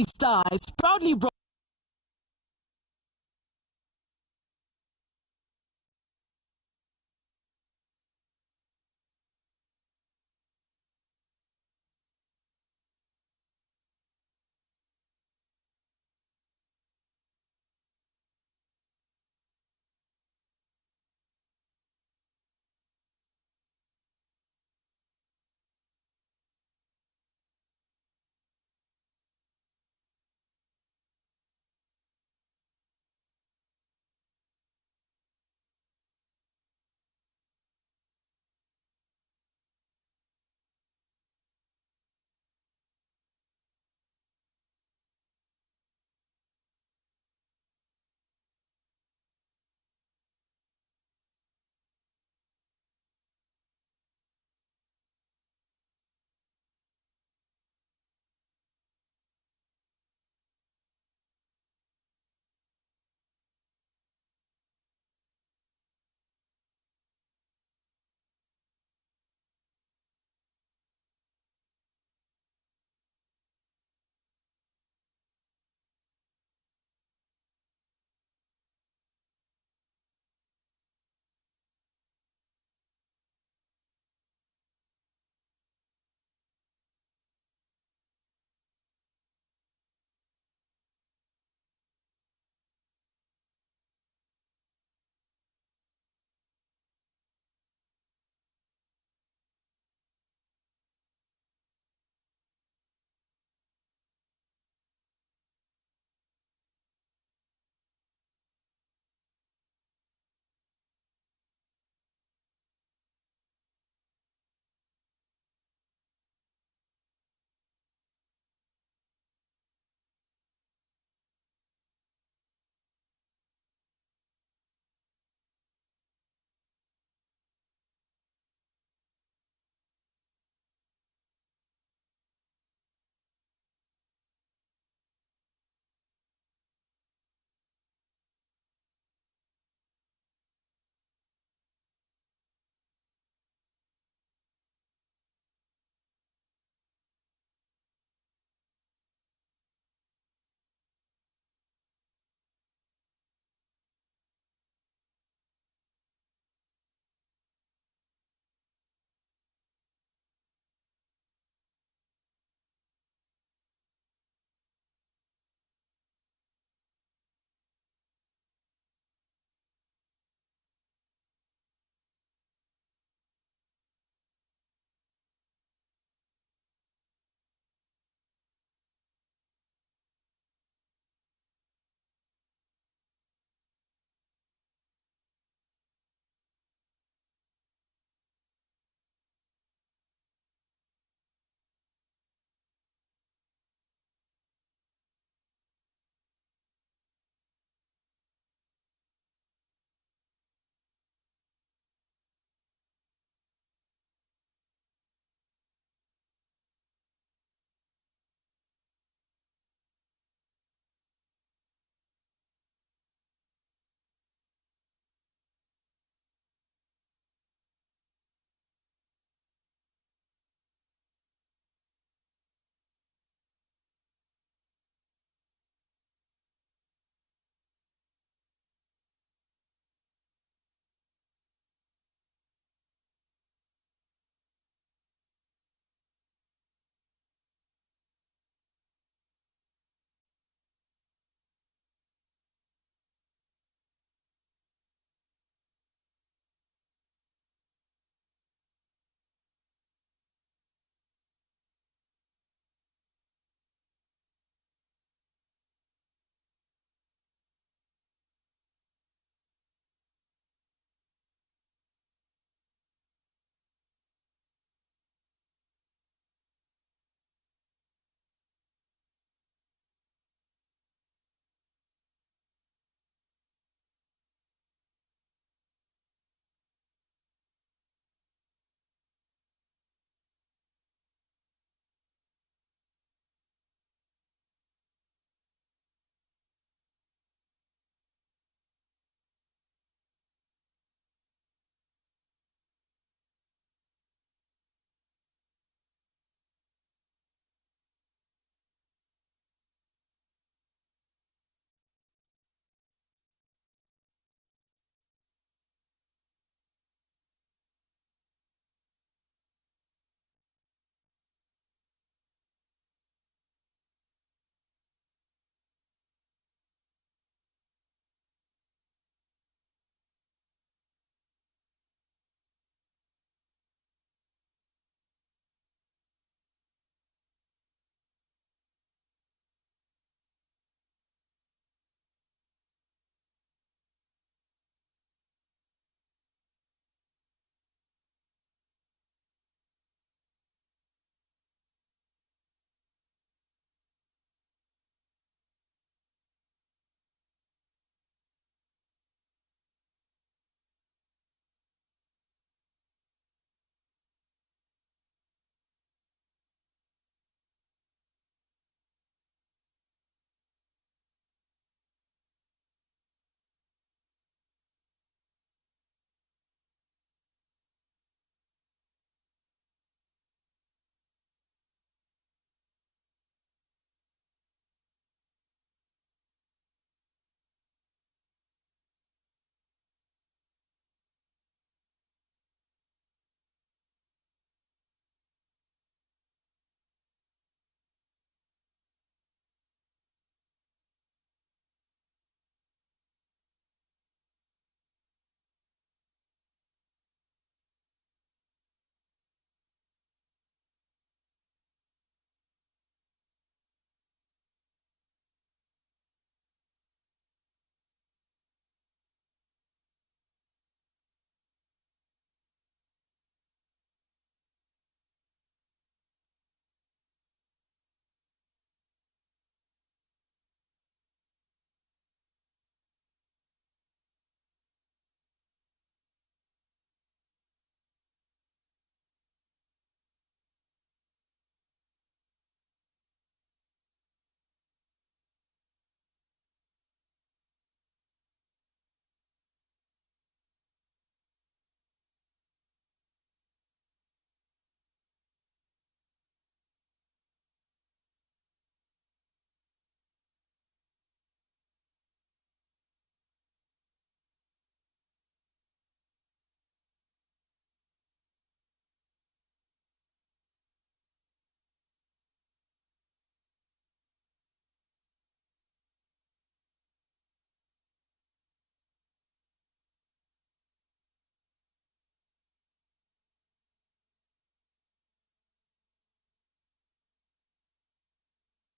TV Star is proudly brought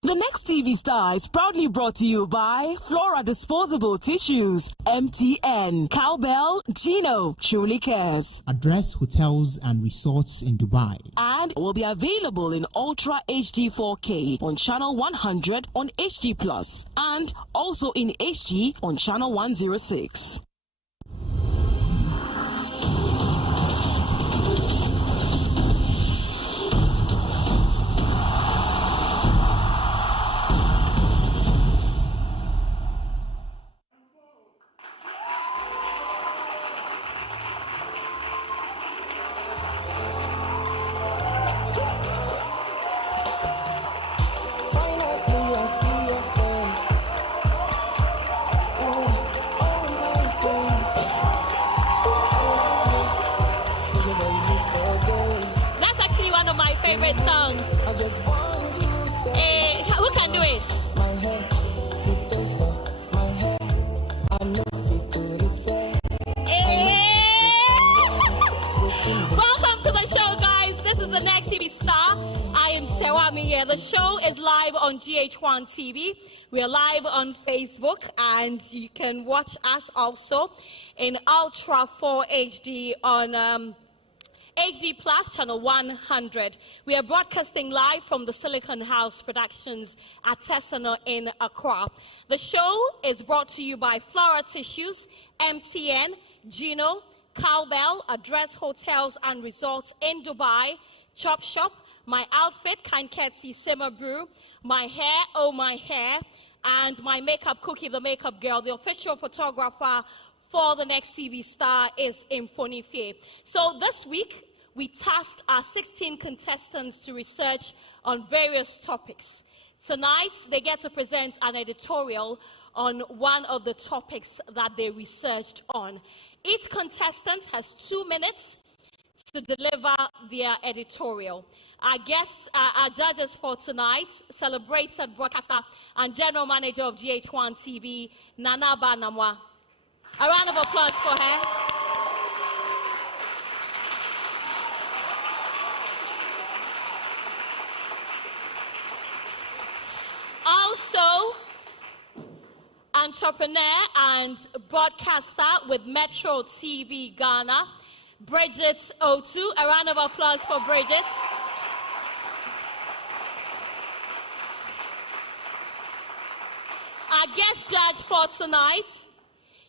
The Next TV Star is proudly brought to you by Flora Disposable Tissues, MTN, Cowbell, Gino, Truly Cares. Address hotels and resorts in Dubai. And will be available in Ultra HD 4K on Channel 100 on HD Plus and also in HD on Channel 106. Favorite songs. Who can do it? Welcome to the show, guys. This is the Next TV Star. I am Sewami here. The show is live on GH1 TV. We are live on Facebook, and you can watch us also in Ultra 4 HD on HD Plus, Channel 100. We are broadcasting live from the Silicon House Productions at Tessano in Accra. The show is brought to you by Flora Tissues, MTN, Gino, Cowbell, Address Hotels and Resorts in Dubai, Chop Shop, My Outfit, Kind Ketsy Simmer Brew, My Hair, Oh My Hair, and My Makeup Cookie, the Makeup Girl. The official photographer for the Next TV Star is Imfonifie. So this week, we tasked our 16 contestants to research on various topics. Tonight, they get to present an editorial on one of the topics that they researched on. Each contestant has 2 minutes to deliver their editorial. Our guests, our judges for tonight, celebrated broadcaster and general manager of GH1 TV, Nanaba Namwa. A round of applause for her. Also, entrepreneur and broadcaster with Metro TV Ghana, Bridget Otu. A round of applause for Bridget. Our guest judge for tonight,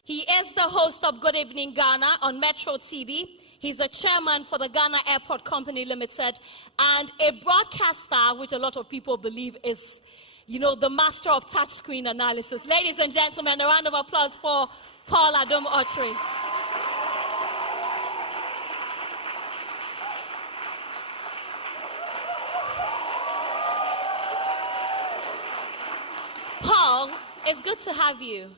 he is the host of Good Evening Ghana on Metro TV. He's a chairman for the Ghana Airport Company Limited and a broadcaster, which a lot of people believe is, you know, the master of touchscreen analysis. Ladies and gentlemen, a round of applause for Paul Adom Otri. Paul, it's good to have you.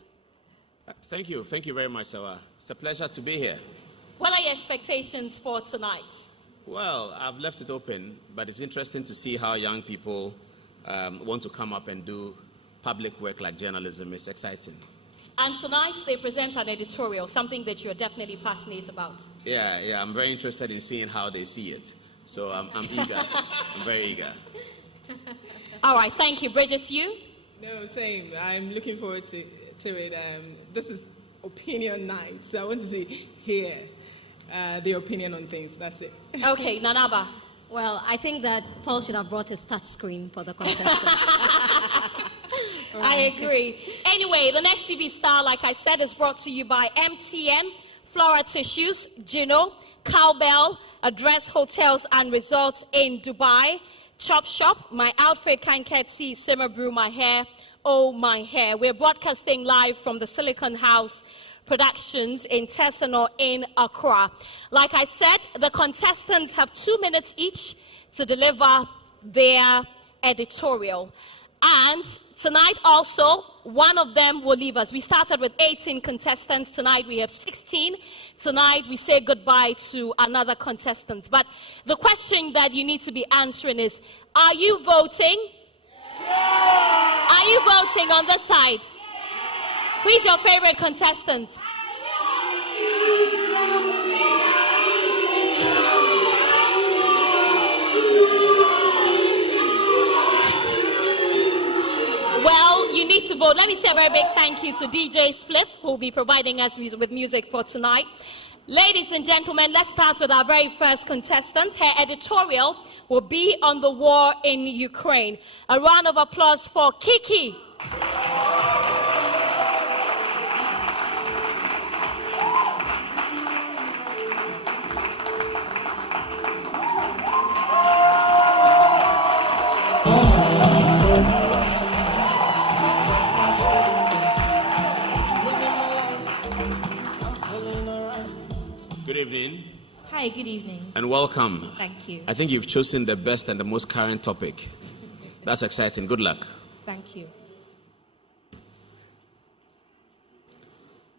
Thank you very much, Sawa. It's a pleasure to be here. What are your expectations for tonight? Well, I've left it open, but it's interesting to see how young people want to come up and do public work like journalism. It's exciting. And tonight they present an editorial, something that you're definitely passionate about. Yeah, I'm very interested in seeing how they see it. So I'm eager. I'm very eager. All right, thank you. Bridget, you? No, same. I'm looking forward to it. This is opinion night, so I want to hear the opinion on things. That's it. Okay, Nanaba. Well, I think that Paul should have brought his touch screen for the contest. I agree. Anyway, the Next TV Star, like I said, is brought to you by MTN, Flora Tissues, Gino, Cowbell, Address Hotels and Resorts in Dubai, Chop Shop, My Outfit, Kind Ketsy, Simmer Brew, My Hair, Oh My Hair. We're broadcasting live from the Silicon House Productions in Tessano in Accra. Like I said, the contestants have 2 minutes each to deliver their editorial. And tonight also, one of them will leave us. We started with 18 contestants. Tonight we have 16. Tonight we say goodbye to another contestant. But the question that you need to be answering is, are you voting? Yeah. Are you voting on this side? Yeah. Who is your favorite contestant? let me say a very big thank you to DJ Spliff, who will be providing us with music for tonight. Ladies and gentlemen, let's start with our very first contestant. Her editorial will be on the war in Ukraine. A round of applause for Kiki. Good evening. Hi, good evening. And welcome. Thank you. I think you've chosen the best and the most current topic. That's exciting. Good luck. Thank you.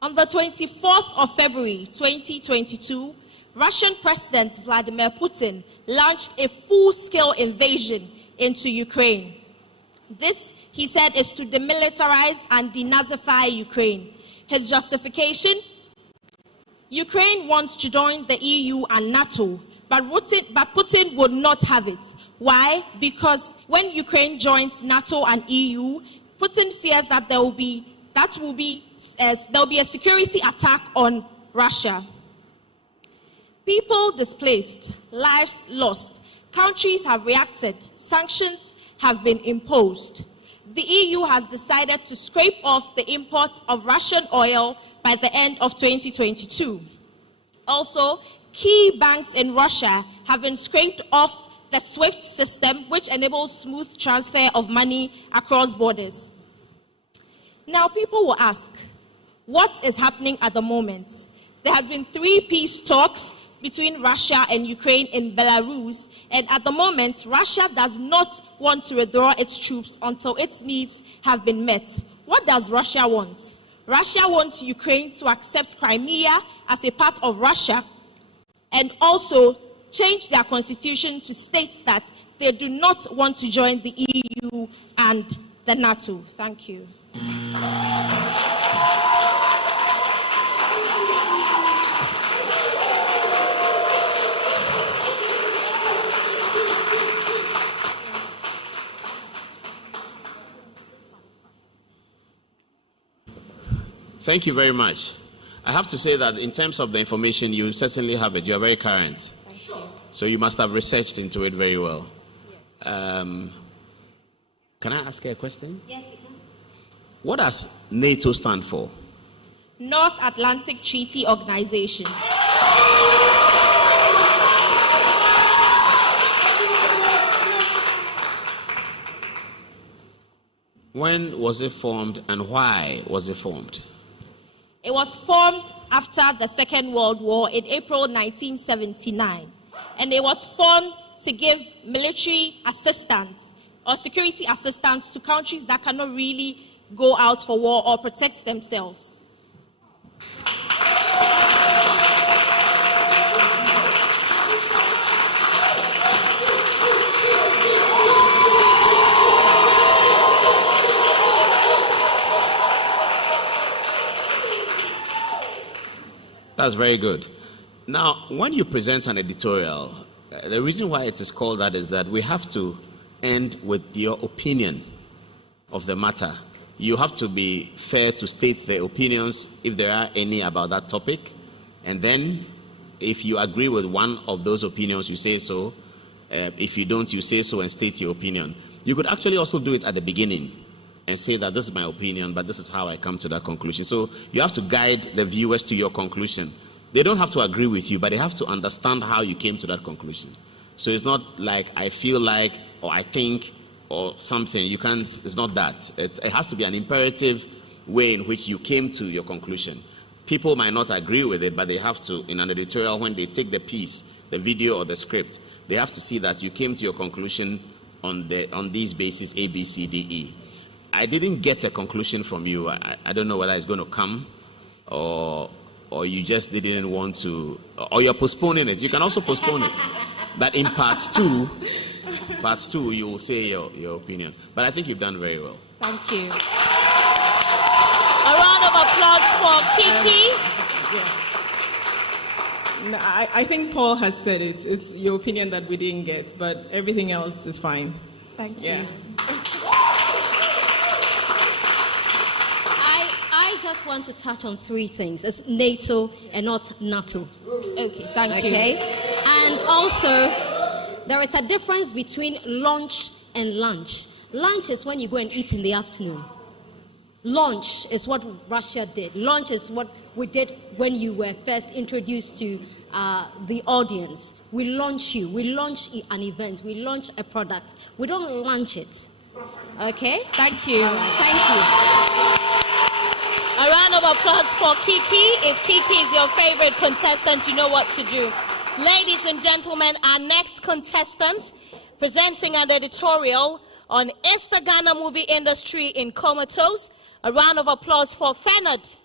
On the 24th of February 2022, Russian President Vladimir Putin launched a full-scale invasion into Ukraine. This, he said, is to demilitarize and denazify Ukraine. His justification? Ukraine wants to join the EU and NATO, but Putin would not have it. Why? Because when Ukraine joins NATO and EU, Putin fears that there will be a security attack on Russia. People displaced, lives lost, countries have reacted, sanctions have been imposed. The EU has decided to scrape off the import of Russian oil by the end of 2022. Also, key banks in Russia have been scraped off the SWIFT system, which enables smooth transfer of money across borders. Now, people will ask, what is happening at the moment? There has been 3 peace talks between Russia and Ukraine in Belarus, and at the moment, Russia does not want to withdraw its troops until its needs have been met. What does Russia want? Russia wants Ukraine to accept Crimea as a part of Russia and also change their constitution to state that they do not want to join the EU and the NATO. Thank you. Thank you very much. I have to say that in terms of the information, you certainly have it. You are very current. Thank you. So you must have researched into it very well. Yes. Can I ask you a question? Yes, you can. What does NATO stand for? North Atlantic Treaty Organization. When was it formed and why was it formed? It was formed after the Second World War in April 1979. And it was formed to give military assistance or security assistance to countries that cannot really go out for war or protect themselves. That's very good. Now, when you present an editorial, the reason why it is called that is that we have to end with your opinion of the matter. You have to be fair to state the opinions, if there are any, about that topic. And then, if you agree with one of those opinions, you say so. If you don't, you say so and state your opinion. You could actually also do it at the beginning and say that this is my opinion, but this is how I come to that conclusion. So you have to guide the viewers to your conclusion. They don't have to agree with you, but they have to understand how you came to that conclusion. So it's not like I feel like, or I think, or something. You can't, it's not that. It has to be an imperative way in which you came to your conclusion. People might not agree with it, but they have to, in an editorial, when they take the piece, the video or the script, they have to see that you came to your conclusion on these bases, A, B, C, D, E. I didn't get a conclusion from you. I don't know whether it's going to come or you just didn't want to, or you're postponing it. You can also postpone it. But in part two, you will say your opinion. But I think you've done very well. Thank you. A round of applause for Kiki. No, I think Paul has said it. It's your opinion that we didn't get, but everything else is fine. Thank Yeah. you. want to touch on three things. It's NATO and not NATO. Okay, thank you. Okay? And also, there is a difference between lunch and lunch. Lunch is when you go and eat in the afternoon. Lunch is what Russia did. Lunch is what we did when you were first introduced to the audience. We launch you. We launch an event. We launch a product. We don't launch it. Okay? Thank you. Thank you. A round of applause for Kiki. If Kiki is your favorite contestant, you know what to do. Ladies and gentlemen, our next contestant presenting an editorial on Is the Ghana movie industry in comatose? A round of applause for Fenard.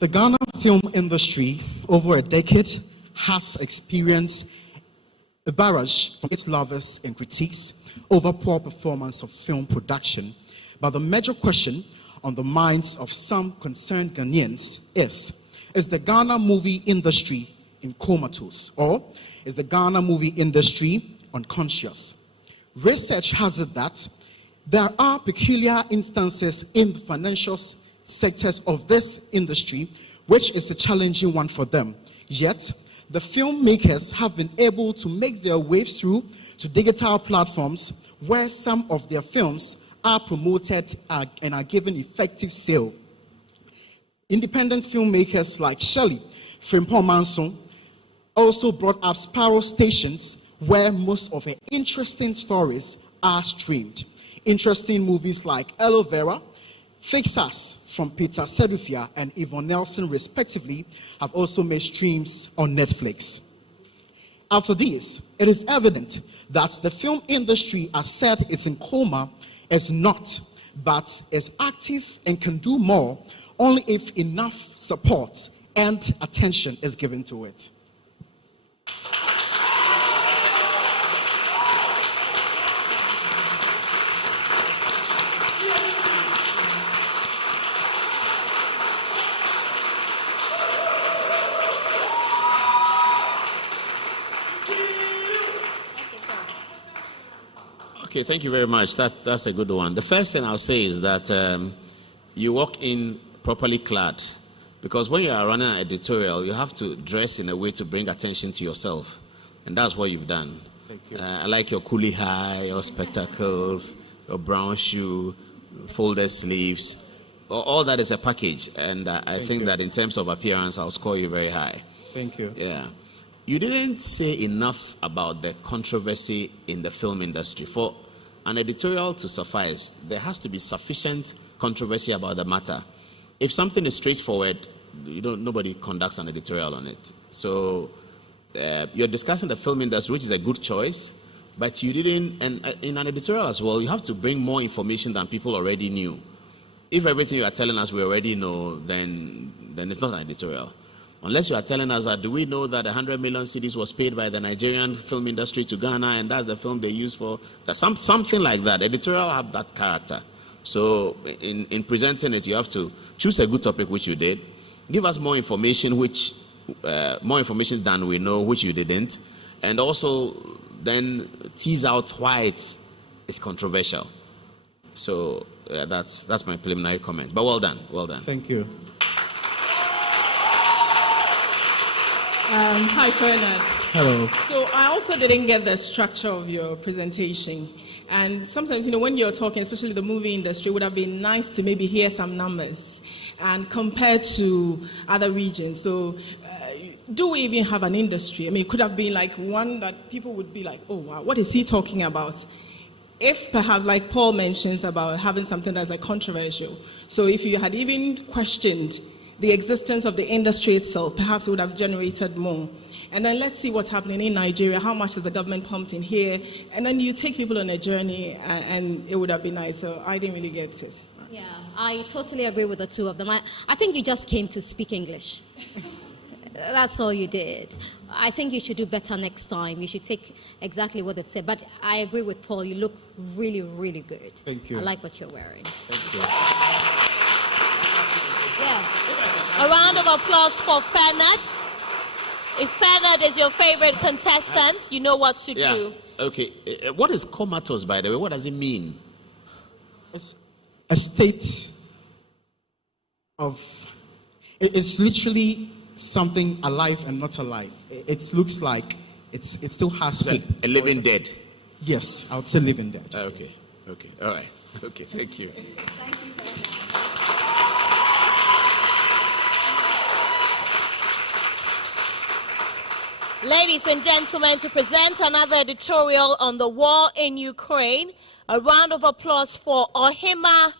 The Ghana film industry over a decade has experienced a barrage from its lovers and critiques over poor performance of film production. But the major question on the minds of some concerned Ghanaians is the Ghana movie industry in comatose, or is the Ghana movie industry unconscious? Research has it that there are peculiar instances in the financial sectors of this industry, which is a challenging one for them. Yet, the filmmakers have been able to make their waves through to digital platforms where some of their films are promoted and are given effective sale. Independent filmmakers like Shelley Frimpong Manson also brought up Sparrow stations where most of her interesting stories are streamed. Interesting movies like Aloe Vera, Fix Us from Peter Sedufia and Yvonne Nelson respectively have also made streams on Netflix. After this, it is evident that the film industry, as said, is in coma, is not, but is active and can do more only if enough support and attention is given to it. Okay, thank you very much. That's a good one. The first thing I'll say is that you walk in properly clad, because when you are running an editorial, you have to dress in a way to bring attention to yourself, and that's what you've done. Thank you. I like your coolie high, your spectacles, your brown shoe, folded sleeves. All that is a package, and I think that in terms of appearance, I'll score you very high. Thank you. Yeah. You didn't say enough about the controversy in the film industry. For an editorial to suffice, there has to be sufficient controversy about the matter. If something is straightforward, nobody conducts an editorial on it. So you're discussing the film industry, which is a good choice, but you didn't, and in an editorial as well, you have to bring more information than people already knew. If everything you are telling us we already know, then it's not an editorial. Unless you are telling us that, do we know that 100 million cedis was paid by the Nigerian film industry to Ghana, and that's the film they use for something like that. Editorial have that character. So in presenting it, you have to choose a good topic, which you did. Give us more information, more information than we know, which you didn't, and also then tease out why it's controversial. So that's my preliminary comment. But well done, well done. Thank you. Hi, Fernand. Hello. So I also didn't get the structure of your presentation. And sometimes, when you're talking, especially the movie industry, it would have been nice to maybe hear some numbers and compare to other regions. So do we even have an industry? I mean, it could have been like one that people would be like, oh, wow, what is he talking about? If perhaps, like Paul mentions about having something that's like controversial. So if you had even questioned the existence of the industry itself, perhaps it would have generated more. And then let's see what's happening in Nigeria. How much has the government pumped in here? And then you take people on a journey, and it would have been nice. So I didn't really get it. Yeah, I totally agree with the two of them. I think you just came to speak English. That's all you did. I think you should do better next time. You should take exactly what they've said. But I agree with Paul. You look really, really good. Thank you. I like what you're wearing. Thank you. Yeah. A round of applause for Fernand. If Fernand is your favorite contestant, you know what to do. Okay. What is comatose, by the way? What does it mean? It's a state of, it's literally something alive and not alive. It looks like it still has So hope. a living dead. Yes, I would say living dead. Okay. Yes. Okay. All right. Okay. Thank you. Thank you very much. Ladies and gentlemen, to present another editorial on the war in Ukraine, a round of applause for Ohima.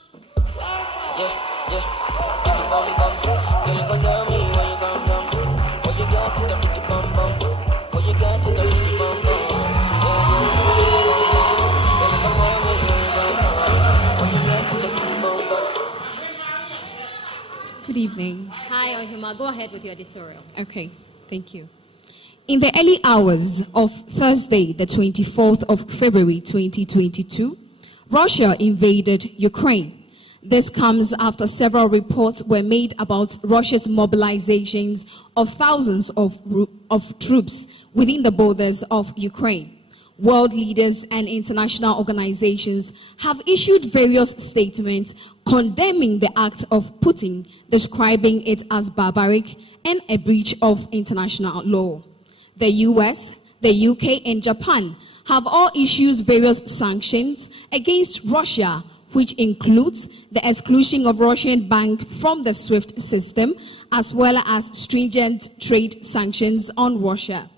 Good evening. Hi, Ohima. Go ahead with your editorial. Okay, thank you. In the early hours of Thursday, the 24th of February 2022, Russia invaded Ukraine. This comes after several reports were made about Russia's mobilizations of thousands of troops within the borders of Ukraine. World leaders and international organizations have issued various statements condemning the act of Putin, describing it as barbaric and a breach of international law. The US, the UK, and Japan have all issued various sanctions against Russia, which includes the exclusion of Russian banks from the SWIFT system, as well as stringent trade sanctions on Russia.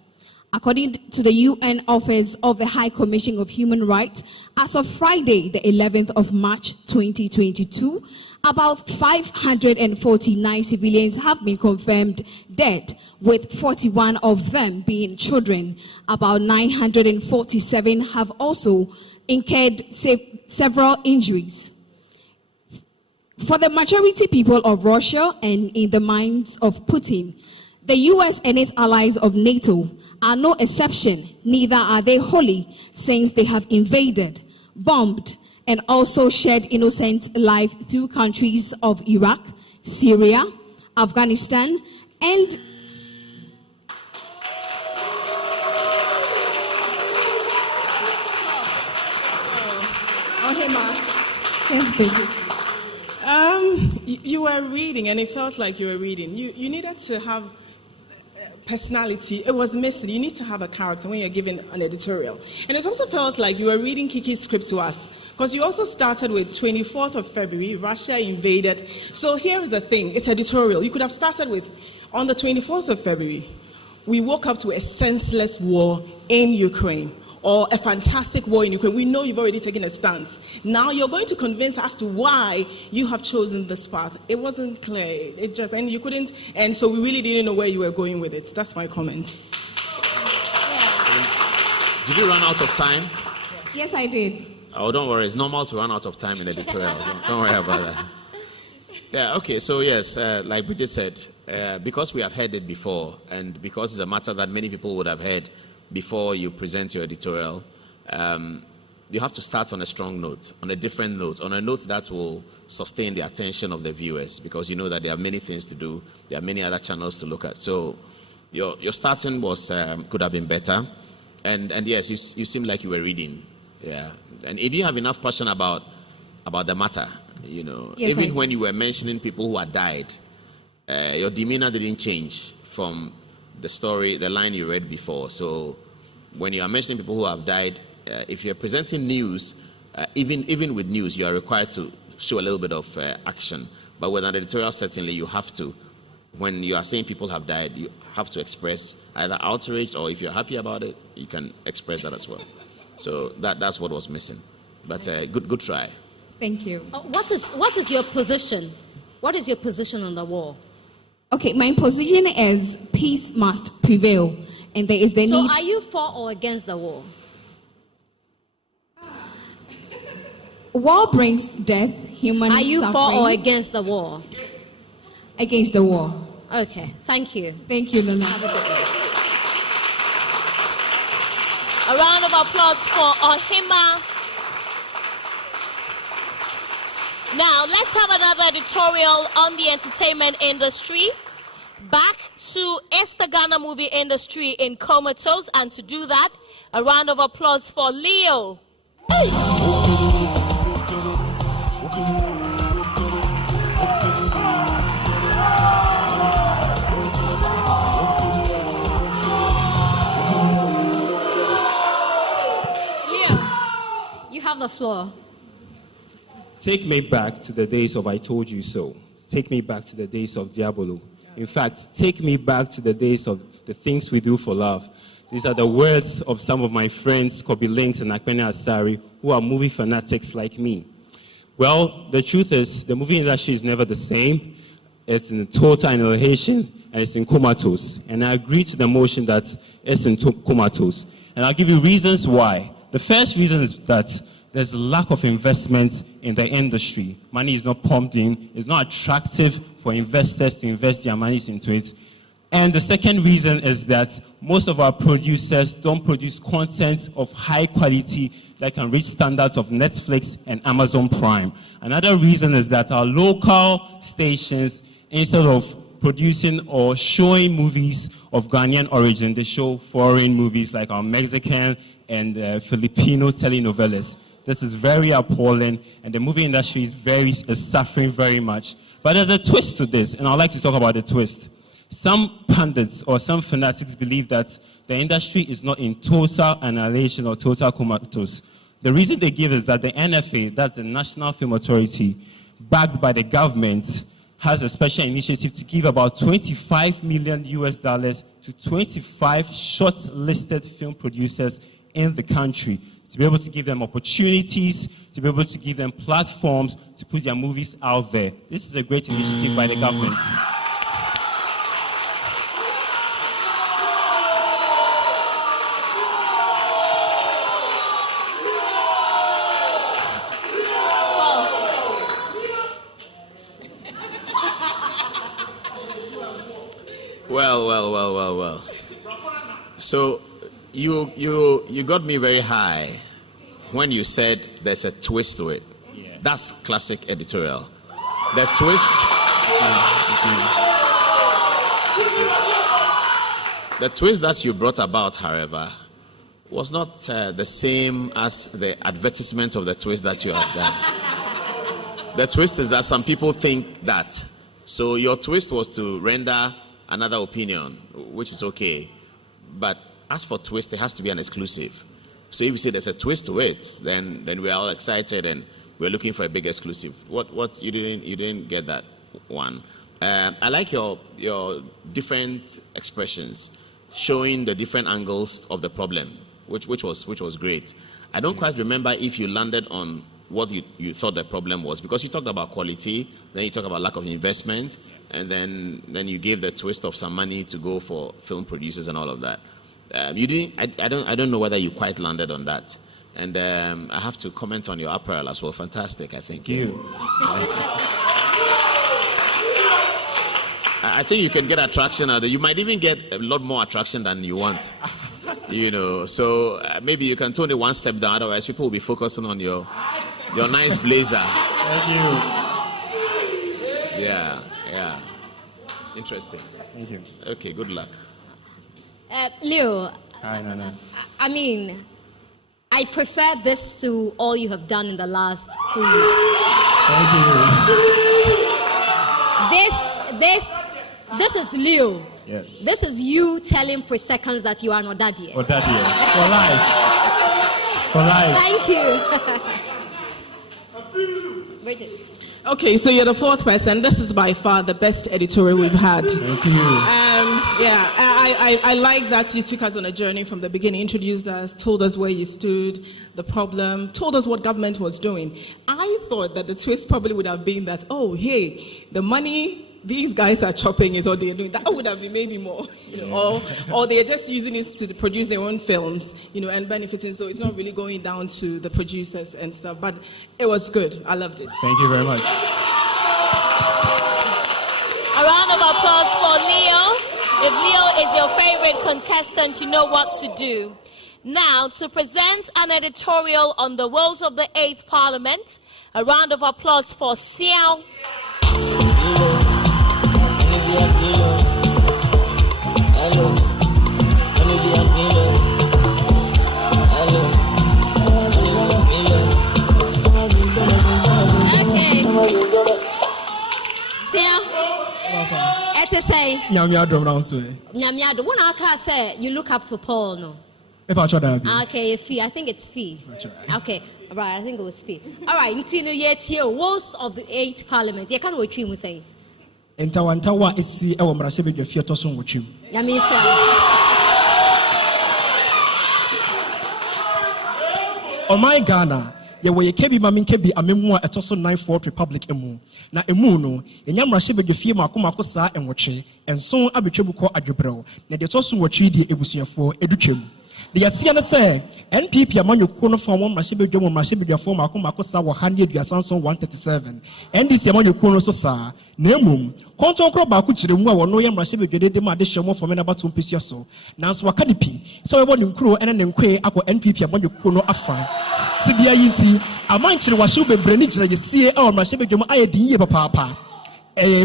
According to the UN Office of the High Commission of Human Rights, as of Friday, the 11th of March 2022, about 549 civilians have been confirmed dead, with 41 of them being children. About 947 have also incurred several injuries. For the majority people of Russia and in the minds of Putin, the US and its allies of NATO are no exception. Neither are they holy, since they have invaded, bombed, and also shed innocent life through countries of Iraq, Syria, Afghanistan, and yes, baby. You were reading, and it felt like you were reading. You needed to have personality. It was missing. You need to have a character when you're giving an editorial. And it also felt like you were reading Kiki's script to us, because you also started with 24th of February, Russia invaded. So here is the thing, it's editorial. You could have started with, on the 24th of February, we woke up to a senseless war in Ukraine, or a fantastic war in Ukraine. We know you've already taken a stance. Now you're going to convince us to why you have chosen this path. It wasn't clear. And you couldn't, and so we really didn't know where you were going with it. That's my comment. Yeah. Did you run out of time? Yes, I did. Oh, don't worry. It's normal to run out of time in editorials. Don't worry about that. Yeah, okay. So, yes, like Bridget said, because we have heard it before, and because it's a matter that many people would have heard before you present your editorial, you have to start on a strong note, on a different note, on a note that will sustain the attention of the viewers, because you know that there are many things to do, there are many other channels to look at. So your starting was could have been better, and yes, you seem like you were reading, yeah. And if you have enough passion about the matter, you know, yes, even when you were mentioning people who had died, your demeanor didn't change from the story, the line you read before. So when you are mentioning people who have died, if you're presenting news, even with news, you are required to show a little bit of action. But with an editorial, certainly you have to. When you are saying people have died, you have to express either outrage, or if you're happy about it, you can express that as well. So that's what was missing. But good try. Thank you. What is your position? What is your position on the war? Okay, my position is peace must prevail, and there is the need. So are you for or against the war? War brings death, human Are you suffering. for or against the war? Against the war. Okay, thank you. Thank you, Nana. Have a good day. A round of applause for Ohima. Now, let's have another editorial on the entertainment industry. Back to is the Ghana movie industry in comatose? And to do that, a round of applause for Leo. Leo, you have the floor. Take me back to the days of I Told You So. Take me back to the days of Diabolo. In fact, take me back to the days of the things we do for love. These are the words of some of my friends, Kobe Links and Akpene Asari, who are movie fanatics like me. Well, the truth is, the movie industry is never the same. It's in total annihilation, and it's in comatose. And I agree to the motion that it's in comatose. And I'll give you reasons why. The first reason is that there's a lack of investment in the industry. Money is not pumped in. It's not attractive for investors to invest their money into it. And the second reason is that most of our producers don't produce content of high quality that can reach standards of Netflix and Amazon Prime. Another reason is that our local stations, instead of producing or showing movies of Ghanaian origin, they show foreign movies like our Mexican and Filipino telenovelas. This is very appalling, and the movie industry is suffering very much. But there's a twist to this, and I'd like to talk about the twist. Some pundits or some fanatics believe that the industry is not in total annihilation or total comatose. The reason they give is that the NFA, that's the National Film Authority, backed by the government, has a special initiative to give about $25 million to 25 short-listed film producers in the country, to be able to give them opportunities, to be able to give them platforms to put their movies out there. This is a great initiative by the government. Well. So you got me very high when you said there's a twist to it. Yeah. That's classic editorial. The twist. The twist that you brought about, however, was not the same as the advertisement of the twist that you have done. The twist is that some people think that. So your twist was to render another opinion, which is okay. But as for twist, there has to be an exclusive. So if you say there's a twist to it, then we're all excited and we're looking for a big exclusive. What you didn't get that one. I like your different expressions, showing the different angles of the problem, which was great. I don't quite remember if you landed on what you thought the problem was, because you talked about quality, then you talked about lack of investment, and then you gave the twist of some money to go for film producers and all of that. You didn't. I don't know whether you quite landed on that. And I have to comment on your apparel as well. Fantastic, I think. I think you can get attraction out of it. You might even get a lot more attraction than you want. So maybe you can tone it one step down. Otherwise, people will be focusing on your nice blazer. Thank you. Yeah. Interesting. Thank you. Okay, good luck. Leo, Hi, Nana. I mean, I prefer this to all you have done in the last 2 years. Thank you. This is Leo. Yes. This is you telling pre-seconds that you are not that yet. For that year. For life. Thank you. Bridget. Okay, so you're the fourth person. This is by far the best editorial we've had. Thank you. I like that you took us on a journey from the beginning, introduced us, told us where you stood, the problem, told us what government was doing. I thought that the twist probably would have been that, oh, hey, the money these guys are chopping is what they're doing. That would have been maybe more, or they're just using it to produce their own films, and benefiting. So it's not really going down to the producers and stuff. But it was good. I loved it. Thank you very much. A round of applause for Leo. If Leo is your favorite contestant, you know what to do. Now, to present an editorial on the woes of the 8th Parliament, a round of applause for Xiao. Okay. Xiao. Ete say. Nyamiado Brownsway. Nyamiado. When I say you look up to Paul, no. Okay, Fee. I think it's Fee. Okay, all right. I think it was Fee. All right. Until yet here, woes of the 8th Parliament. You can't wait to say. Entawantawa is see our Marashabi de Fiatoson with you. Yamisha. Oh my Ghana. Ya we kebi mamin kebi amemwa etoso 9/4 Republic emu na emu no enya mrahye bedwefie mako saa enwotwe enso abetwebu kɔ adwebrɛw na de toso nwotwe die ebusuafo edutwem de yatia ne sɛ NPP amanyɔkuo no fa wɔn mrahye bedwem mrahye bedwafo mako saa wɔ 137 NDC amanyɔkuo no so saa na emum kɔntɔnkoro baako kyerɛ mu a wɔno yɛ mrahye bedwede ma de hyɛmɔ fɔmɛ na bato mpesua so nanso waka ne pi sɛ wɔbɔ ne nkuro ɛne ne nkwe akɔ NPP amanyɔkuo no afa sibia yinti amankyere wahyew bebree ni gyina yesie a ɔmrahye bedwem ayɛ din yie papaapa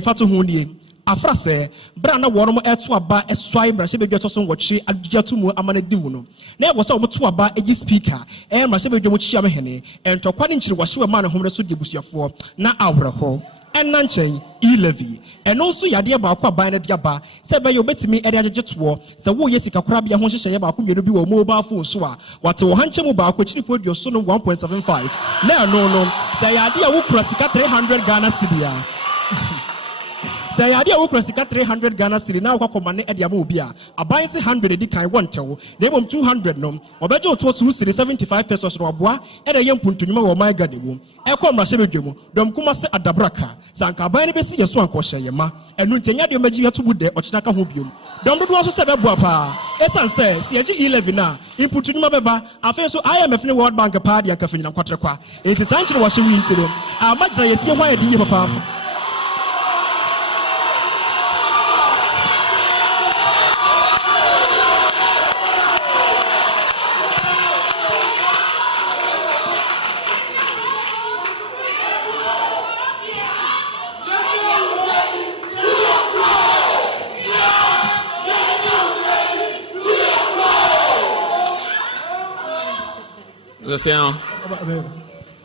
fato ho nie afra sɛ bra na wɔn ɛto aba ɛsɔe mrahye bedwem to so wɔtwe adwato mu amana di mu no na ɛwɔ sɛ wɔn to aba egi speaker mrahye bedwem kyia me hene ɛntɔkwa ne nkyere wahyew ma ne homre so de busuafoɔ na awerɛhɔ ɛna nkyɛn e-levy ɛno nso yadeɛ baako aban no de aba sɛ bɛyɛ obetumi ɛde agyegye toɔ sɛ woyɛ sika korabea ho hyehyɛeɛ baako mmienu bi wɔ mobile phone so a wate wɔ hankyɛ mu baako akyiri podio so no 1.75 na ɛno no sɛ yadeɛ a wokura sika 300 Ghana cedi a sɛ yadeɛ a wokura sika 300 Ghana cedi na wokɔ kɔma ne ɛde ama obi a aban se 100 edi kan wɔntew na ebom 200 no ɔbɛgye otoɔ 275 pesos na waboa ɛde yɛ mpuntunwuma wɔ ɔman Ghana mu ɛkɔ mmarahyɛ bedwam dɔm kuma se adabraka sanka aban no bɛsi yɛ so ankɔhyɛ yɛ ma ɛno ntɛnya deɛ ɔmagye yɛto bu dɛ ɔkyena ka ho biom dɔm dodoɔ nso sɛ bɛboa paa ɛsiane sɛ sɛ yɛgye e-levy no a mpuntunwuma bɛba afei nso IMF ne World Bank paa deɛ anka fanyina nkwatere kwa enti saa nkyene wɔhyɛ wi nti no amagyina yɛsie hɔ ayɛ de yie papaapa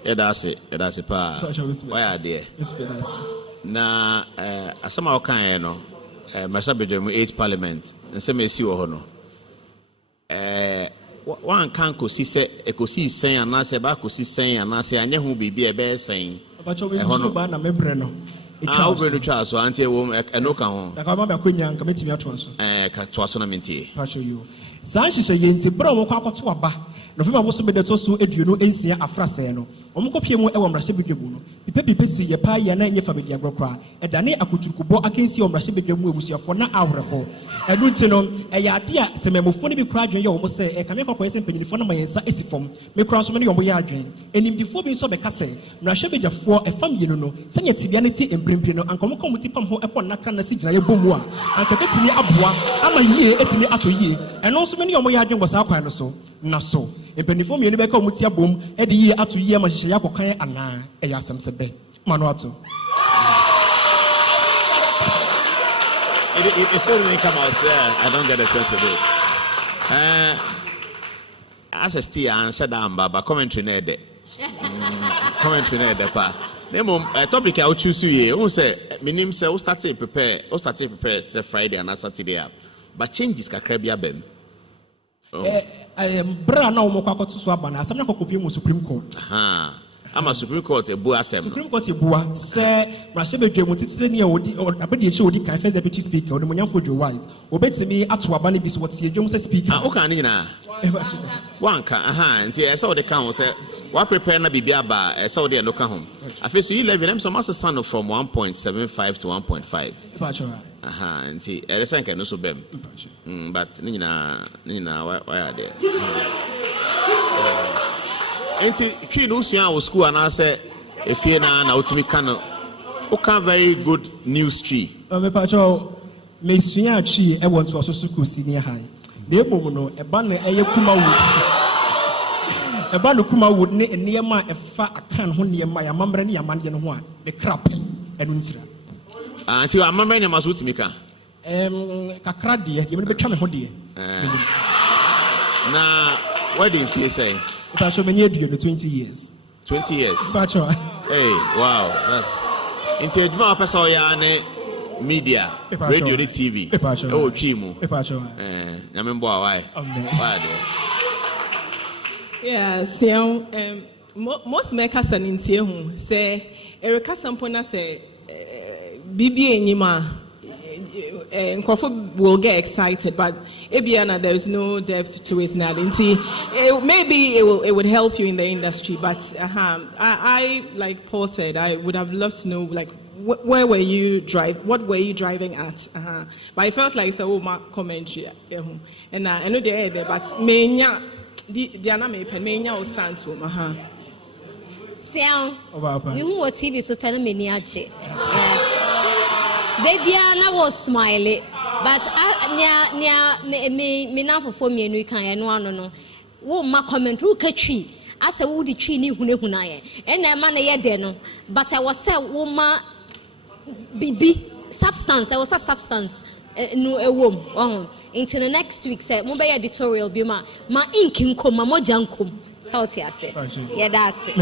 That's it, pa. Why are there? Na asama okan no mrahye bedwam 8th Parliament nsɛm esi wɔ hɔ no one kan kosi sɛ ekosi sɛn anase ba kosi sɛn anase anye ho bibi ebe sɛn ɛhɔ no ba na mebrɛ no wo twa so antie wo ɛno ka ho ka ba akonya nka metimi ato so ka to so na mentie saa nhyehyɛ yɛ nti berɛ a wɔkɔ akɔto aba November wo so bɛda to so aduonu nsia afra sɛɛ no ɔmo kɔpie mu ɛwɔ mmarahyɛ bedwam no pipa si yɛ paa yɛ na nyɛ fa bedi agorɔ koraa ɛdane akoturukubɔ akansi wɔ mmarahyɛ bedwam mu abusuafoɔ na awerɛhɔ ɛno nti no ɛyɛ ade a temamufoɔ no bi koraa adwene yɛ wɔn sɛ ɛkame kɔkɔyɛ sɛ mpanyinfoɔ no ma yɛn nsa esi fam me koraa nso me ne wɔn yɛ adwene enimdifoɔ bi nso bɛka sɛ mmarahyɛ bedwafoɔ ɛfa mmienu no sɛnyɛ tibia ne ti mprempren no anka ɔmo kɔn mo ti pam ho ɛkɔ nakra na si gyina yɛ bɔ mu a anka bɛtumi aboa ama yie etumi atɔ yie ɛno nso me ne wɔn yɛ adwene wɔ saa kwan no so na so mpanimfoɔ mmienu bɛka ɔmo ti abom ɛde yie ato yie ama hyehyɛ yɛ akɔkan anaa ɛyɛ asɛm sɛ bɛ ma no ato. It still didn't come out. I don't get a sense of it. As a steer, I said, but commentary near commentary near the pa. Name topic I would choose you. Who say, my name say, who started prepare Friday and Saturday, but changes kakrabia bem. Bra na omo kwakɔto so aba na asɛm na kɔkɔpie mu Supreme Court. Ama Supreme Court ebu asɛm. Supreme Court ebua sɛ mmarahyɛ bedwam titire ne odi abedi echi odi kan first deputy speaker odi monyamfo Joe Wise obetimi ato aba ne bi so wɔte edwam sɛ speaker. O kan ne nyina. Wanka nti ɛsɛ ɔde ka ho sɛ wa prepare na bibia aba ɛsɛ ɔde ɛno ka ho. Afei so 11 them so mass son from 1.75 to 1.5. Nti ɛsɛ nka no so bem. But ne nyina why are there? Enti twi no sua wo school ana say efie na utimi ka no o ka very good news tree. Me pa cho mesua atwi e won to Asosuku Senior High. Na emom no eba na eye kuma wood. Eba no kuma wood ne niyema efa akan ho niyema ya mamre ne yamande no ho a me crap enu ntira. Until a mamre ne maso timika. Kakra de ye me betwa me ho de. Na what did you say? If I show me 20 years. 20 years. Hey, wow, that's into a person media, radio, TV. Oh, Chimu. I remember why. Yes, most makers and in Tiahu say Erica Sampona say BB Nima. Will get excited, but Ebiana, there is no depth to it now. Maybe it would help you in the industry, but I like Paul said, I would have loved to know like where were you what were you driving at? But I felt like it's a woman commentary, and I know they're there, but menya Diana may menya or stands for Sound you who were TV so penaminiache. They was smiling, but me now for me and we can no. Wo ma comment who catchy. I said, would the tree ni hunaye, and a man a deno. But I was said, woman BB substance. I was a substance. No a womb. Into the next week, said, mobile editorial be ma inking come, ma mojankum. South here, say, yeah, that's it.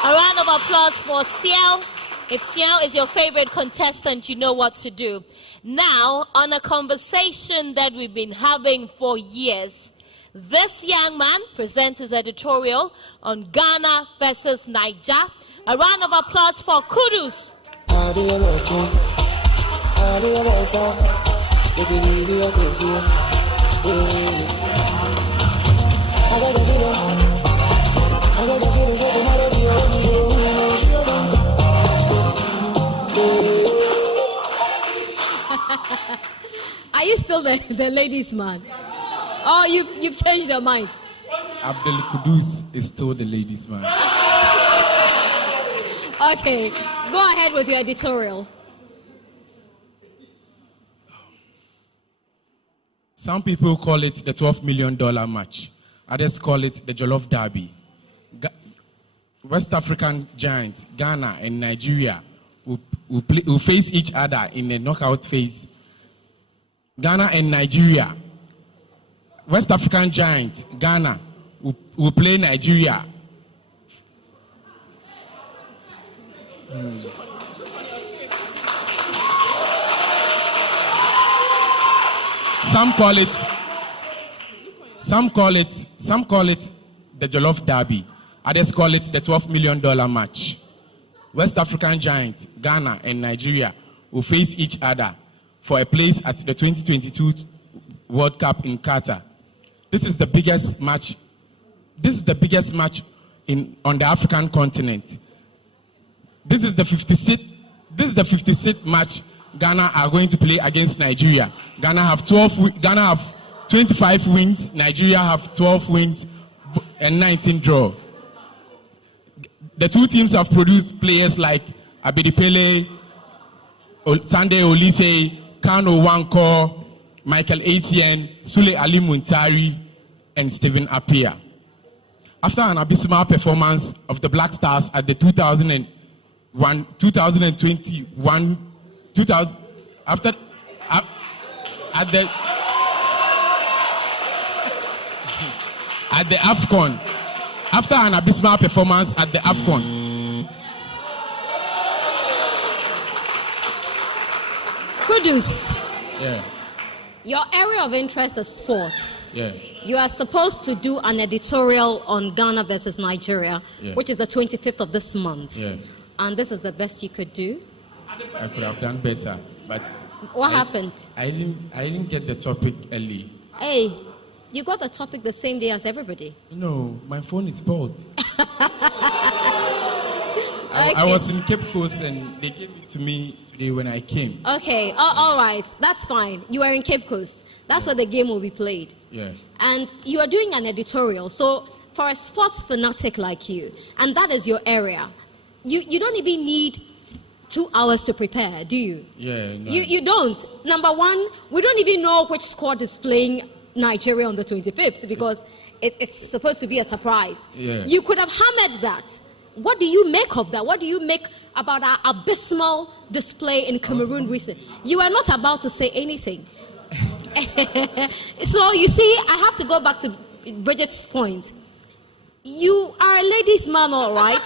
A round of applause for Ciel. If Ciel is your favorite contestant, you know what to do. Now, on a conversation that we've been having for years, this young man presents his editorial on Ghana versus Niger. A round of applause for Kudus. Are you still the ladies' man? Oh, you've changed your mind. Abdel Kudus is still the ladies' man. Okay, go ahead with your editorial. Some people call it the $12 million match. Others call it the Jollof Derby. West African giants, Ghana and Nigeria, will face each other in a knockout phase. Ghana and Nigeria. West African giants, Ghana, will play Nigeria. Some call it the Jollof Derby. Others call it the $12 million match. West African giants, Ghana and Nigeria, will face each other for a place at the 2022 World Cup in Qatar. This is the biggest match. This is the biggest match on the African continent. This is the 56th match Ghana are going to play against Nigeria. Ghana have 25 wins. Nigeria have 12 wins and 19 draw. The two teams have produced players like Abedi Pele, Sunday Olise, Kano Wanko, Michael Essien, Sule Ali Muntari, and Stephen Appiah. After an abysmal performance of the Black Stars at the 2021 at the AFCON. After an abysmal performance at the AFCON. Kudus. Yeah. Your area of interest is sports. Yeah. You are supposed to do an editorial on Ghana versus Nigeria, which is the 25th of this month. Yeah. And this is the best you could do? I could have done better, but what happened? I didn't get the topic early. Hey, you got the topic the same day as everybody. No, my phone is spoiled. I was in Cape Coast and they gave it to me today when I came. Okay, all right, that's fine. You are in Cape Coast. That's where the game will be played. Yeah. And you are doing an editorial. So for a sports fanatic like you, and that is your area, you don't even need 2 hours to prepare, do you? Yeah, no. You don't. Number one, we don't even know which squad is playing Nigeria on the 25th because it's supposed to be a surprise. Yeah. You could have hammered that. What do you make of that? What do you make about our abysmal display in Cameroon recently? You are not about to say anything. So you see, I have to go back to Bridget's point. You are a ladies' man, all right,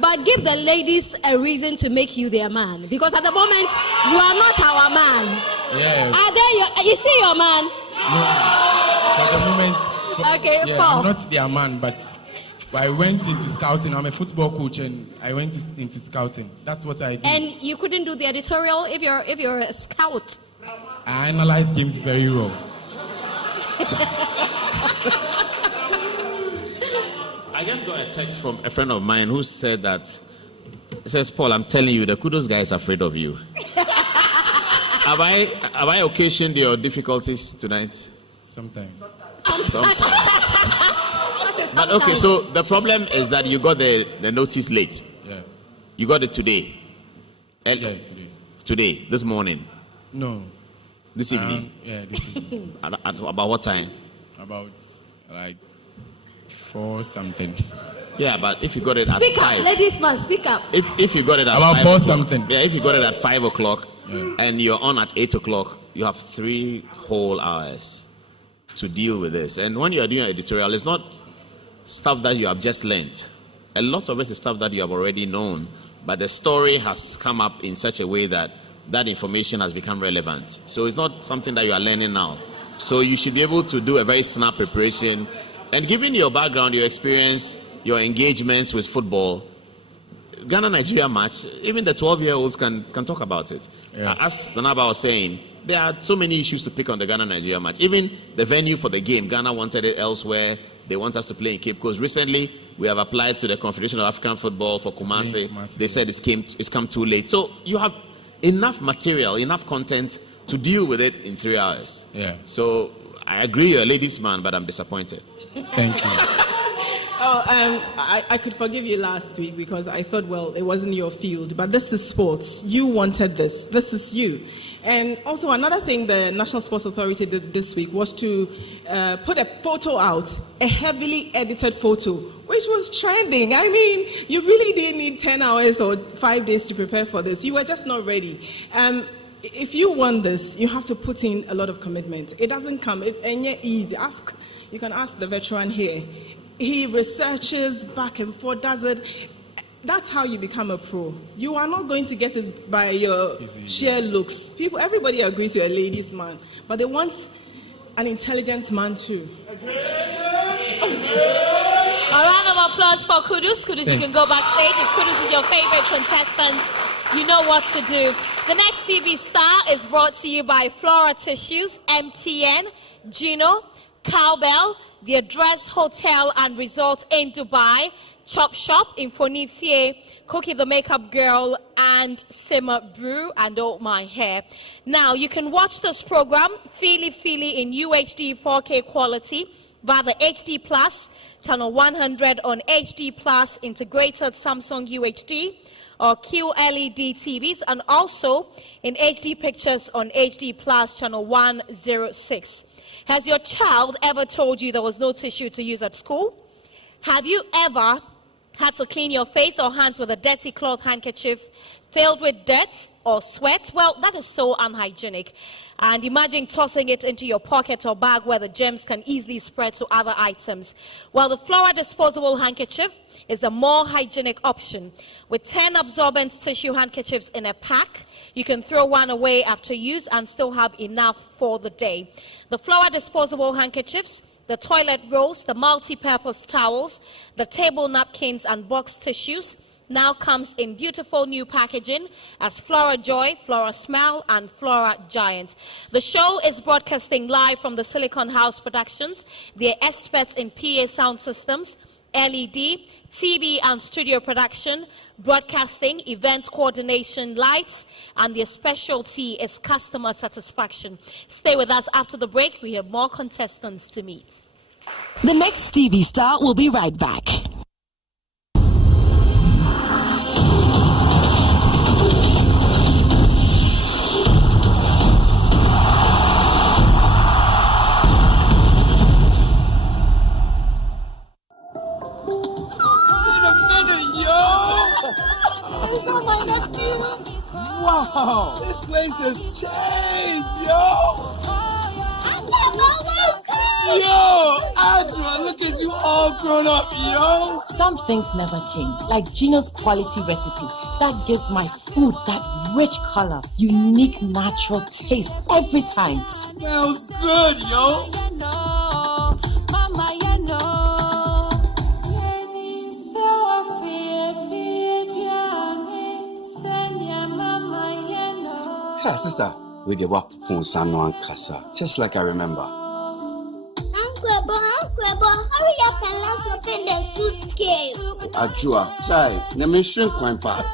but give the ladies a reason to make you their man, because at the moment you are not our man. Yeah. Are there you see your man? No, for the moment. Okay, yeah, Paul. I'm not their man, but I went into scouting. I'm a football coach, and I went into scouting. That's what I do. And you couldn't do the editorial if you're a scout. I analyze games very well. I just got a text from a friend of mine who said that, he says, Paul, I'm telling you, the kudos guy is afraid of you. Have I occasioned your difficulties tonight? Sometimes. Sometimes. But okay, so the problem is that you got the notice late. Yeah. You got it today. Yeah, today. Today, this morning. No. This evening. Yeah, this evening. At about what time? About like 4 something. Yeah, but if you got it at Speak 5. up, ladies man, speak up. If you got it at about 5 4 o'clock, something. Yeah, if you got it at 5 o'clock and you're on at 8 o'clock, you have 3 whole hours to deal with this. And when you're doing an editorial, it's not stuff that you have just learned. A lot of it is stuff that you have already known, but the story has come up in such a way that that information has become relevant. So it's not something that you are learning now. So you should be able to do a very snap preparation. And given your background, your experience, your engagements with football, Ghana-Nigeria match, even the 12-year-olds can talk about it. Yeah. As Danaba was saying, there are so many issues to pick on the Ghana-Nigeria match. Even the venue for the game, Ghana wanted it elsewhere. They want us to play in Cape Coast. Recently, we have applied to the Confederation of African Football for Kumasi. They said it's come too late. So you have enough material, enough content to deal with it in 3 hours. Yeah. So I agree you're a ladies' man, but I'm disappointed. Thank you. I could forgive you last week because I thought, well, it wasn't your field, but this is sports. You wanted this. This is you. And also another thing the National Sports Authority did this week was to put a photo out, a heavily edited photo, which was trending. I mean, you really didn't need 10 hours or 5 days to prepare for this. You were just not ready. If you want this, you have to put in a lot of commitment. It doesn't come easy. You can ask the veteran here. He researches back and forth, does it. That's how you become a pro. You are not going to get it by your sheer looks. Everybody agrees you're a ladies' man, but they want an intelligent man too. A round of applause for Kudus. Kudus, you can go backstage. If Kudus is your favorite contestant, you know what to do. The next TV star is brought to you by Flora Tissues, MTN, Gino, Cowbell, The Address Hotel and Resort in Dubai, Chop Shop, Infonifie, Cookie the Makeup Girl, and Simmer Brew, and Oh My Hair. Now, you can watch this program, Feely in UHD 4K quality, via the HD Plus, channel 100 on HD Plus, integrated Samsung UHD, or QLED TVs, and also in HD pictures on HD Plus, channel 106. Has your child ever told you there was no tissue to use at school? Have you ever had to clean your face or hands with a dirty cloth handkerchief filled with dirt or sweat? Well, that is so unhygienic. And imagine tossing it into your pocket or bag where the germs can easily spread to other items. Well, the Flora disposable handkerchief is a more hygienic option. With 10 absorbent tissue handkerchiefs in a pack, you can throw one away after use and still have enough for the day. The Flora disposable handkerchiefs, the toilet rolls, the multi-purpose towels, the table napkins and box tissues now comes in beautiful new packaging as Flora Joy, Flora Smile, and Flora Giant. The show is broadcasting live from the Silicon House Productions. They're experts in PA sound systems, LED, TV and studio production, broadcasting, event coordination, lights, and their specialty is customer satisfaction. Stay with us after the break. We have more contestants to meet. The next TV star will be right back. Wow, this place has changed, yo. Yo, Adwa, look at you all grown up, yo. Some things never change, like Gino's quality recipe that gives my food that rich color, unique natural taste every time. Smells good, yo. Yeah, sister, with the wap Ponsano Kasa, just like I remember. Uncle, hurry up and let's open the suitcase. Ajua, chai, name shrink quite far.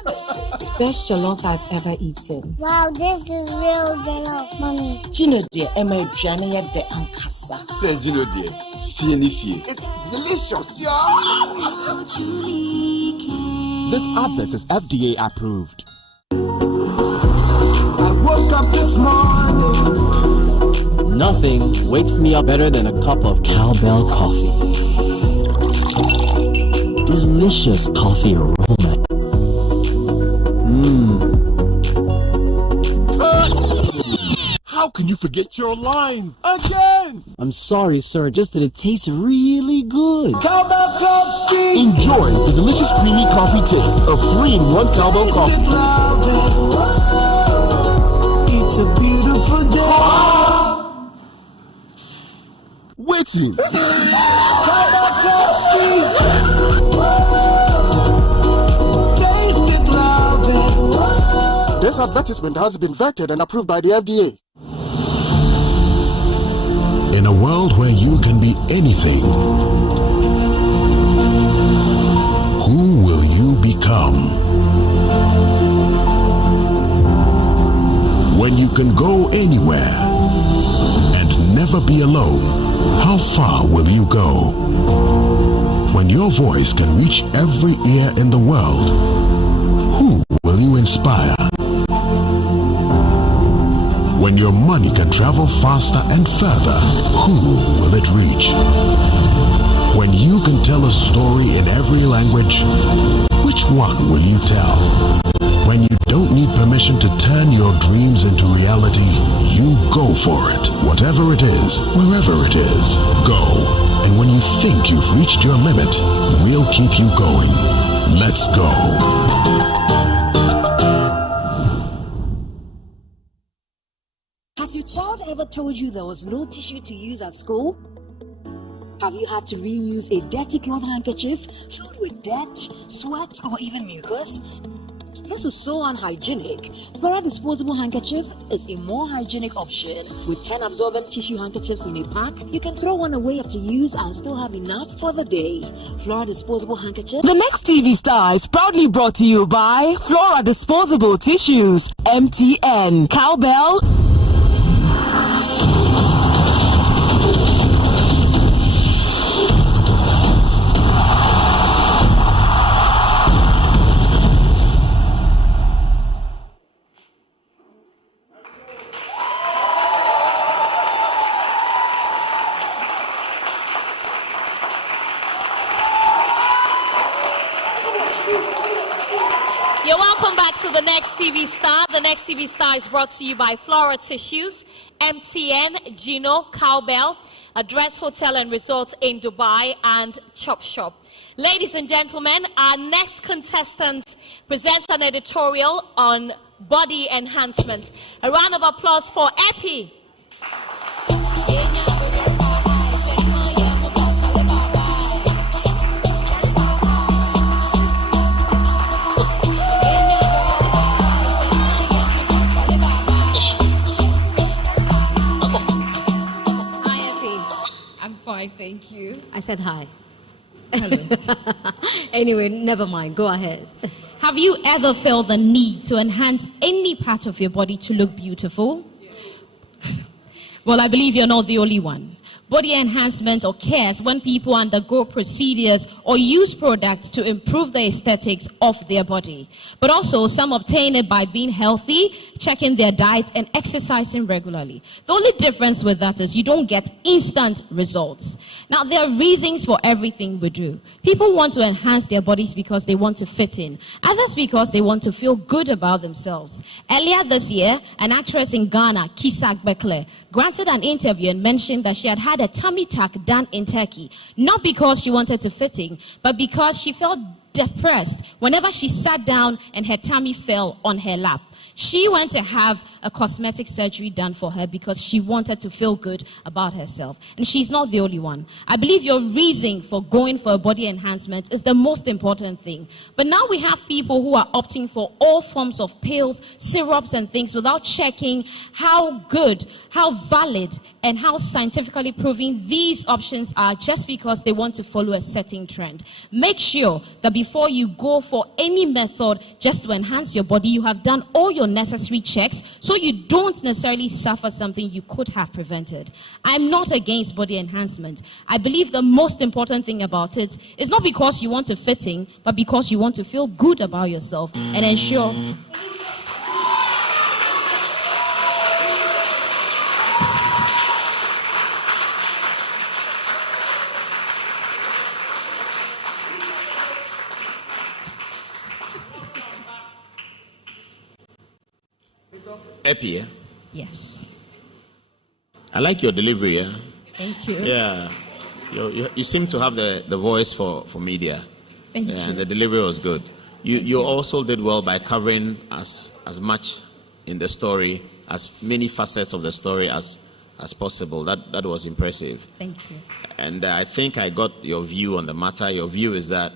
Best jollof I've ever eaten. Wow, this is real jollof, mommy. Gino dear, Emma Biania de Ankasa. Say Gino dear, fee. It's delicious, yo. This advert is FDA approved. I woke up this morning. Nothing wakes me up better than a cup of cowbell coffee. Delicious coffee aroma. How can you forget your lines again? I'm sorry, sir, just that it tastes really good. Cowbell coffee. Enjoy the delicious creamy coffee taste of 3-in-1 cowbell coffee. It's a beautiful day. Waiting. Cowbell coffee. Taste it, love it. This advertisement has been vetted and approved by the FDA. In a world where you can be anything, who will you become? When you can go anywhere and never be alone, how far will you go? When your voice can reach every ear in the world, who will you inspire? When your money can travel faster and further, who will it reach? When you can tell a story in every language, which one will you tell? When you don't need permission to turn your dreams into reality, you go for it. Whatever it is, wherever it is, go. And when you think you've reached your limit, we'll keep you going. Let's go. Has your child ever told you there was no tissue to use at school? Have you had to reuse a dirty cloth handkerchief filled with dirt, sweat, or even mucus? This is so unhygienic. Flora disposable handkerchief is a more hygienic option. With 10 absorbent tissue handkerchiefs in a pack, you can throw one away after use and still have enough for the day. Flora disposable handkerchief. The Next TV Star is proudly brought to you by Flora Disposable Tissues, MTN, Cowbell. You're welcome back to the Next TV Star. The Next TV Star is brought to you by Flora Tissues, MTN, Gino, Cowbell, Address Hotel and Resorts in Dubai, and Chop Shop. Ladies and gentlemen, our next contestant presents an editorial on body enhancement. A round of applause for Epi. Fine, thank you. I said hi. Hello. Anyway, never mind. Go ahead. Have you ever felt the need to enhance any part of your body to look beautiful? Well, I believe you're not the only one. Body enhancement occurs when people undergo procedures or use products to improve the aesthetics of their body. But also, some obtain it by being healthy, checking their diet, and exercising regularly. The only difference with that is you don't get instant results. Now, there are reasons for everything we do. People want to enhance their bodies because they want to fit in. Others because they want to feel good about themselves. Earlier this year, an actress in Ghana, Kisa Bekele, granted an interview and mentioned that she had a tummy tuck done in Turkey, not because she wanted to fit in, but because she felt depressed whenever she sat down and her tummy fell on her lap. She went to have a cosmetic surgery done for her because she wanted to feel good about herself. And she's not the only one. I believe your reason for going for a body enhancement is the most important thing. But now we have people who are opting for all forms of pills, syrups, and things without checking how good, how valid, and how scientifically proven these options are just because they want to follow a certain trend. Make sure that before you go for any method just to enhance your body, you have done all your necessary checks so you don't necessarily suffer something you could have prevented. I'm not against body enhancement. I believe the most important thing about it is not because you want to fit in, but because you want to feel good about yourself and ensure Epi, yeah? Yes. I like your delivery, yeah? Thank you. Yeah. You seem to have the voice for media. Thank you. And the delivery was good. You also did well by covering as much in the story, as many facets of the story as possible. That was impressive. Thank you. And I think I got your view on the matter. Your view is that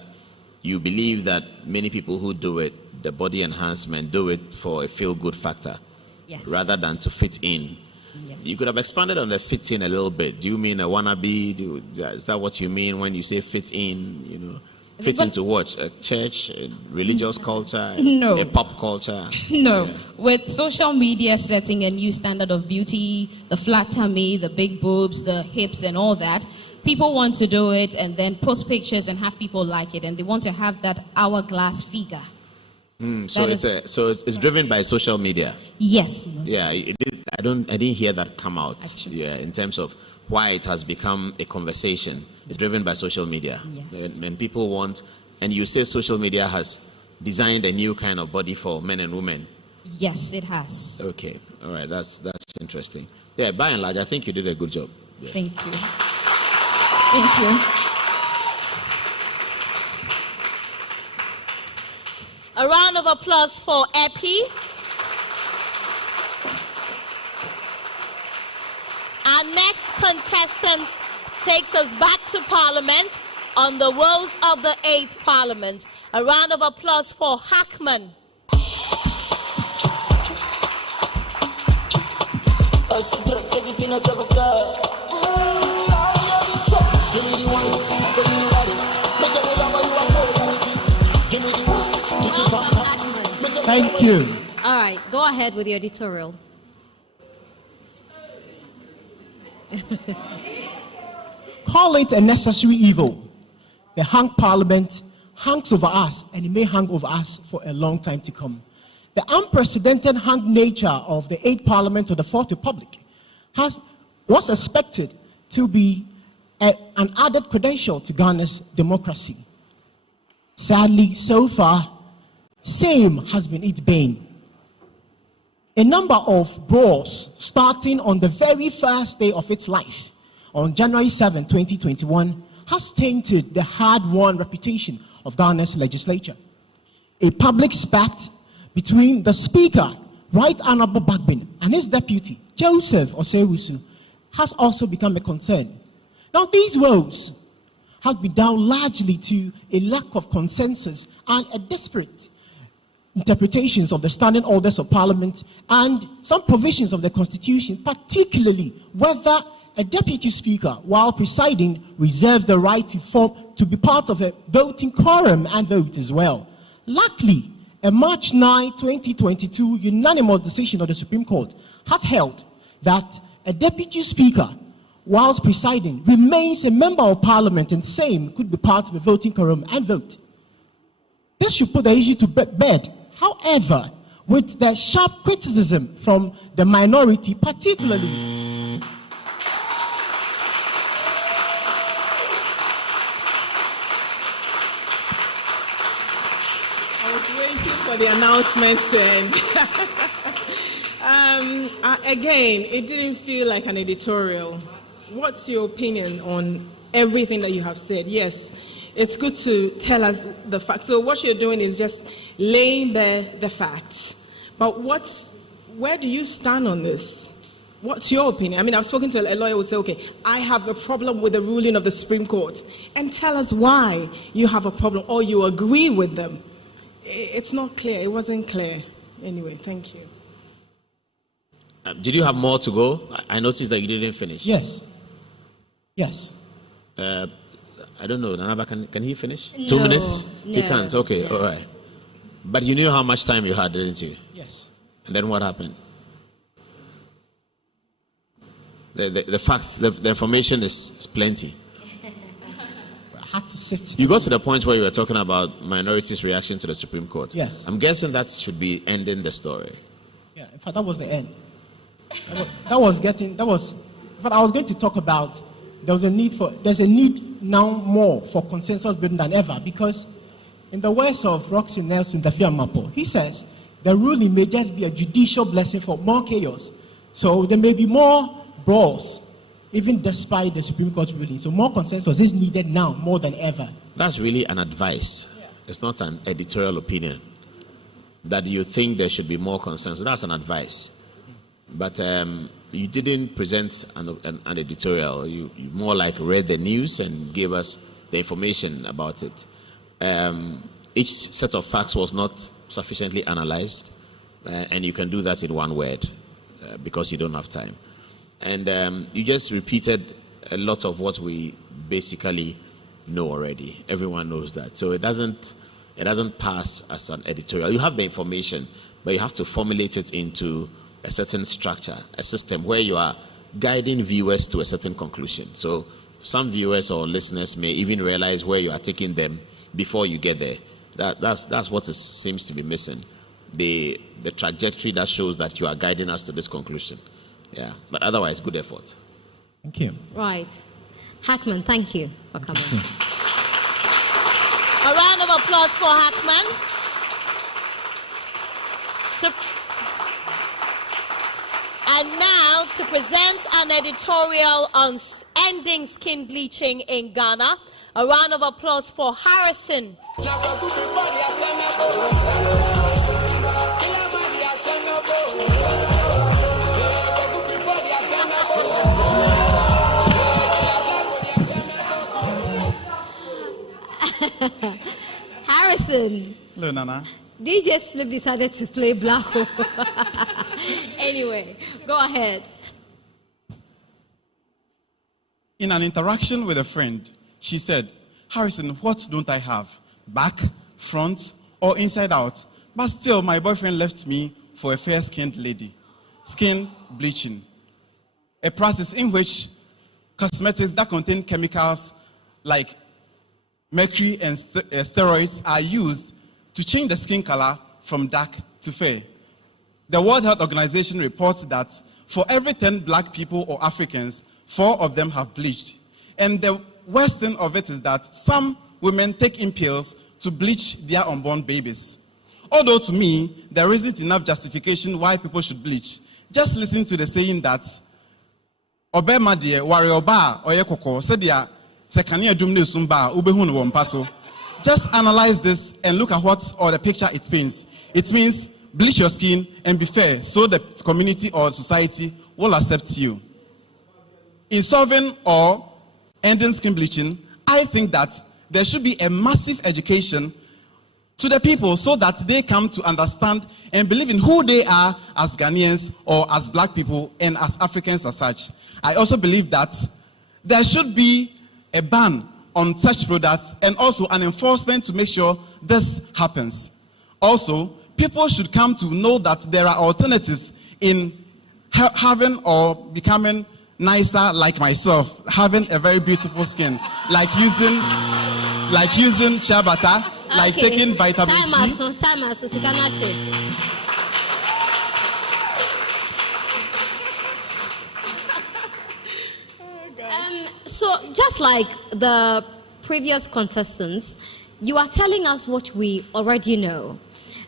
you believe that many people who do it, the body enhancement, do it for a feel-good factor. Yes. Rather than to fit in. Yes. You could have expanded on the fit in a little bit. Do you mean a wannabe? Is that what you mean when you say fit in? You know, fit into what? A church, a religious culture, No. a pop culture? No. Yeah. With social media setting a new standard of beauty, the flat tummy, the big boobs, the hips, and all that, people want to do it and then post pictures and have people like it, and they want to have that hourglass figure. So it's driven by social media. Yes. Yeah, I didn't hear that come out. Actually. Yeah, in terms of why it has become a conversation. It's driven by social media. Yes. And people want, and you say social media has designed a new kind of body for men and women. Yes, it has. Okay, all right, that's interesting. Yeah, by and large, I think you did a good job. Yeah. Thank you. Thank you. A round of applause for Epi. Our next contestant takes us back to Parliament on the woes of the 8th Parliament. A round of applause for Hackman. Thank you. All right, go ahead with your editorial. Call it a necessary evil. The hung parliament hangs over us, and it may hang over us for a long time to come. The unprecedented hung nature of the 8th Parliament of the 4th Republic was expected to be an added credential to Ghana's democracy. Sadly, so far, same has been its bane. A number of brawls starting on the very first day of its life, on January 7, 2021, has tainted the hard-won reputation of Ghana's legislature. A public spat between the Speaker, Right Honorable Bagbin, and his deputy, Joseph Osewusu, has also become a concern. Now, these woes have been down largely to a lack of consensus and a disparate interpretations of the standing orders of Parliament and some provisions of the Constitution, particularly whether a deputy speaker, while presiding, reserves the right to be part of a voting quorum and vote as well. Luckily, a March 9, 2022 unanimous decision of the Supreme Court has held that a deputy speaker, whilst presiding, remains a member of parliament and same could be part of the voting quorum and vote. This should put the issue to bed. However, with the sharp criticism from the minority, particularly I was waiting for the announcement to end. Again, it didn't feel like an editorial. What's your opinion on everything that you have said? Yes, it's good to tell us the facts. So what you're doing is just laying bare the facts. But where do you stand on this? What's your opinion? I mean, I've spoken to a lawyer who would say, okay, I have a problem with the ruling of the Supreme Court. And tell us why you have a problem or you agree with them. It's not clear. It wasn't clear. Anyway, thank you. Did you have more to go? I noticed that you didn't finish. Yes. Yes. I don't know. Nanaba, can he finish? No, 2 minutes? no, He can't. Okay, no. all right. But you knew how much time you had, didn't you? Yes. And then what happened? The facts, the information is plenty. I had to sit. You got to the point where you were talking about minorities' reaction to the Supreme Court. Yes. I'm guessing that should be ending the story. Yeah, in fact, that was the end. In fact, I was going to talk about there's a need now more for consensus building than ever, because in the words of Roxy Nelson Dafiamapo, he says the ruling may just be a judicial blessing for more chaos. So there may be more brawls, even despite the Supreme Court ruling. So more consensus is needed now more than ever. That's really an advice. Yeah. It's not an editorial opinion. That you think there should be more consensus. That's an advice. But you didn't present an editorial. You more like read the news and gave us the information about it. Each set of facts was not sufficiently analyzed, and you can do that in one word because you don't have time. And you just repeated a lot of what we basically know already. Everyone knows that. So it doesn't pass as an editorial. You have the information, but you have to formulate it into a certain structure, a system where you are guiding viewers to a certain conclusion. So some viewers or listeners may even realize where you are taking them before you get there. That's what seems to be missing. The trajectory that shows that you are guiding us to this conclusion. Yeah, but otherwise, good effort. Thank you. Right. Hackman, thank you for coming. A round of applause for Hackman. And now to present an editorial on ending skin bleaching in Ghana. A round of applause for Harrison. Harrison. Hello, Nana. DJ Split decided to play Black Hole. Anyway, go ahead. In an interaction with a friend, she said, Harrison, what don't I have? Back, front, or inside out? But still, my boyfriend left me for a fair-skinned lady. Skin bleaching. A process in which cosmetics that contain chemicals like mercury and steroids are used to change the skin color from dark to fair. The World Health Organization reports that for every 10 black people or Africans, 4 of them have bleached. And the worst thing of it is that some women take in pills to bleach their unborn babies. Although to me, there isn't enough justification why people should bleach. Just listen to the saying that Obema dear, wari oba oye koko, said dia sekania dumne sumba ubehun wompaso. Just analyze this and look at what or the picture it paints. It means bleach your skin and be fair so the community or society will accept you. In solving or ending skin bleaching, I think that there should be a massive education to the people so that they come to understand and believe in who they are as Ghanaians or as black people and as Africans as such. I also believe that there should be a ban on such products and also an enforcement to make sure this happens. Also, people should come to know that there are alternatives in having or becoming nicer like myself, having a very beautiful skin, like using shea butter, like taking vitamin C. So just like the previous contestants, you are telling us what we already know.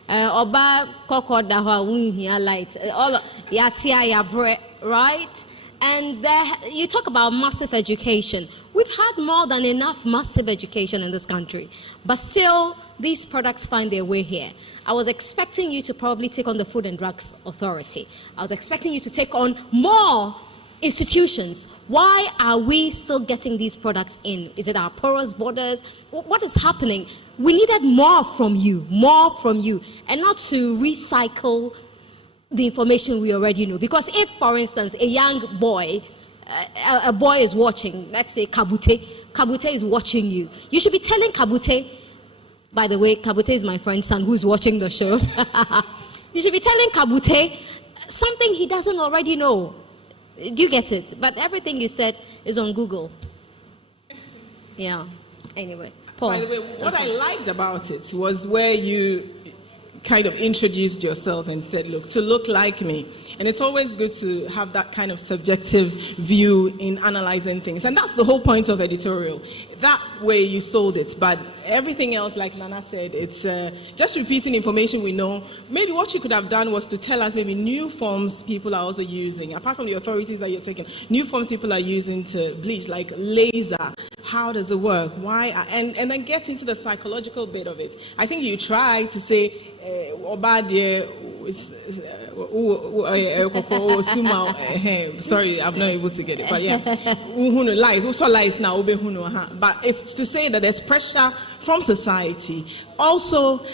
Oba kokoda ho unhia light, all yatia ya bre, right? And you talk about massive education. We've had more than enough massive education in this country, but still these products find their way here. I was expecting you to probably take on the Food and Drugs Authority. I was expecting you to take on more institutions. Why are we still getting these products in? Is it our porous borders? What is happening? We needed more from you, and not to recycle the information we already know. Because if, for instance, a young boy, a boy is watching, let's say Kabute is watching you, you should be telling Kabute, by the way, Kabute is my friend's son who's watching the show. You should be telling Kabute something he doesn't already know. Do you get it? But everything you said is on Google. Yeah. Anyway, Paul. By the way, what I liked about it was where you kind of introduced yourself and said, look, to look like me. And it's always good to have that kind of subjective view in analyzing things. And that's the whole point of editorial. That way you sold it. But everything else, like Nana said, it's just repeating information we know. Maybe what you could have done was to tell us maybe new forms people are also using. Apart from the authorities that you're taking, new forms people are using to bleach, like laser. How does it work? Why? And then get into the psychological bit of it. I think you try to say, sorry, I'm not able to get it, but yeah, lies, also lies now, but it's to say that there's pressure from society. Also,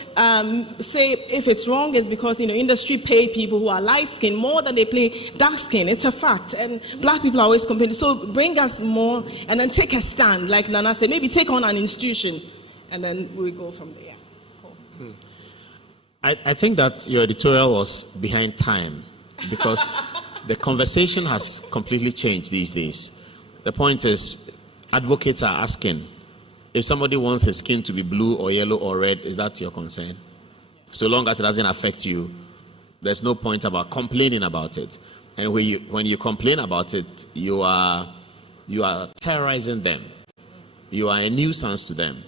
say if it's wrong, it's because industry pay people who are light skinned more than they pay dark skin. It's a fact, and black people are always complaining. So bring us more, and then take a stand, like Nana said. Maybe take on an institution, and then we go from there. Cool. I think that your editorial was behind time because the conversation has completely changed these days. The point is, advocates are asking, if somebody wants his skin to be blue or yellow or red, is that your concern? So long as it doesn't affect you, there's no point about complaining about it. And when you complain about it, you are terrorizing them. You are a nuisance to them.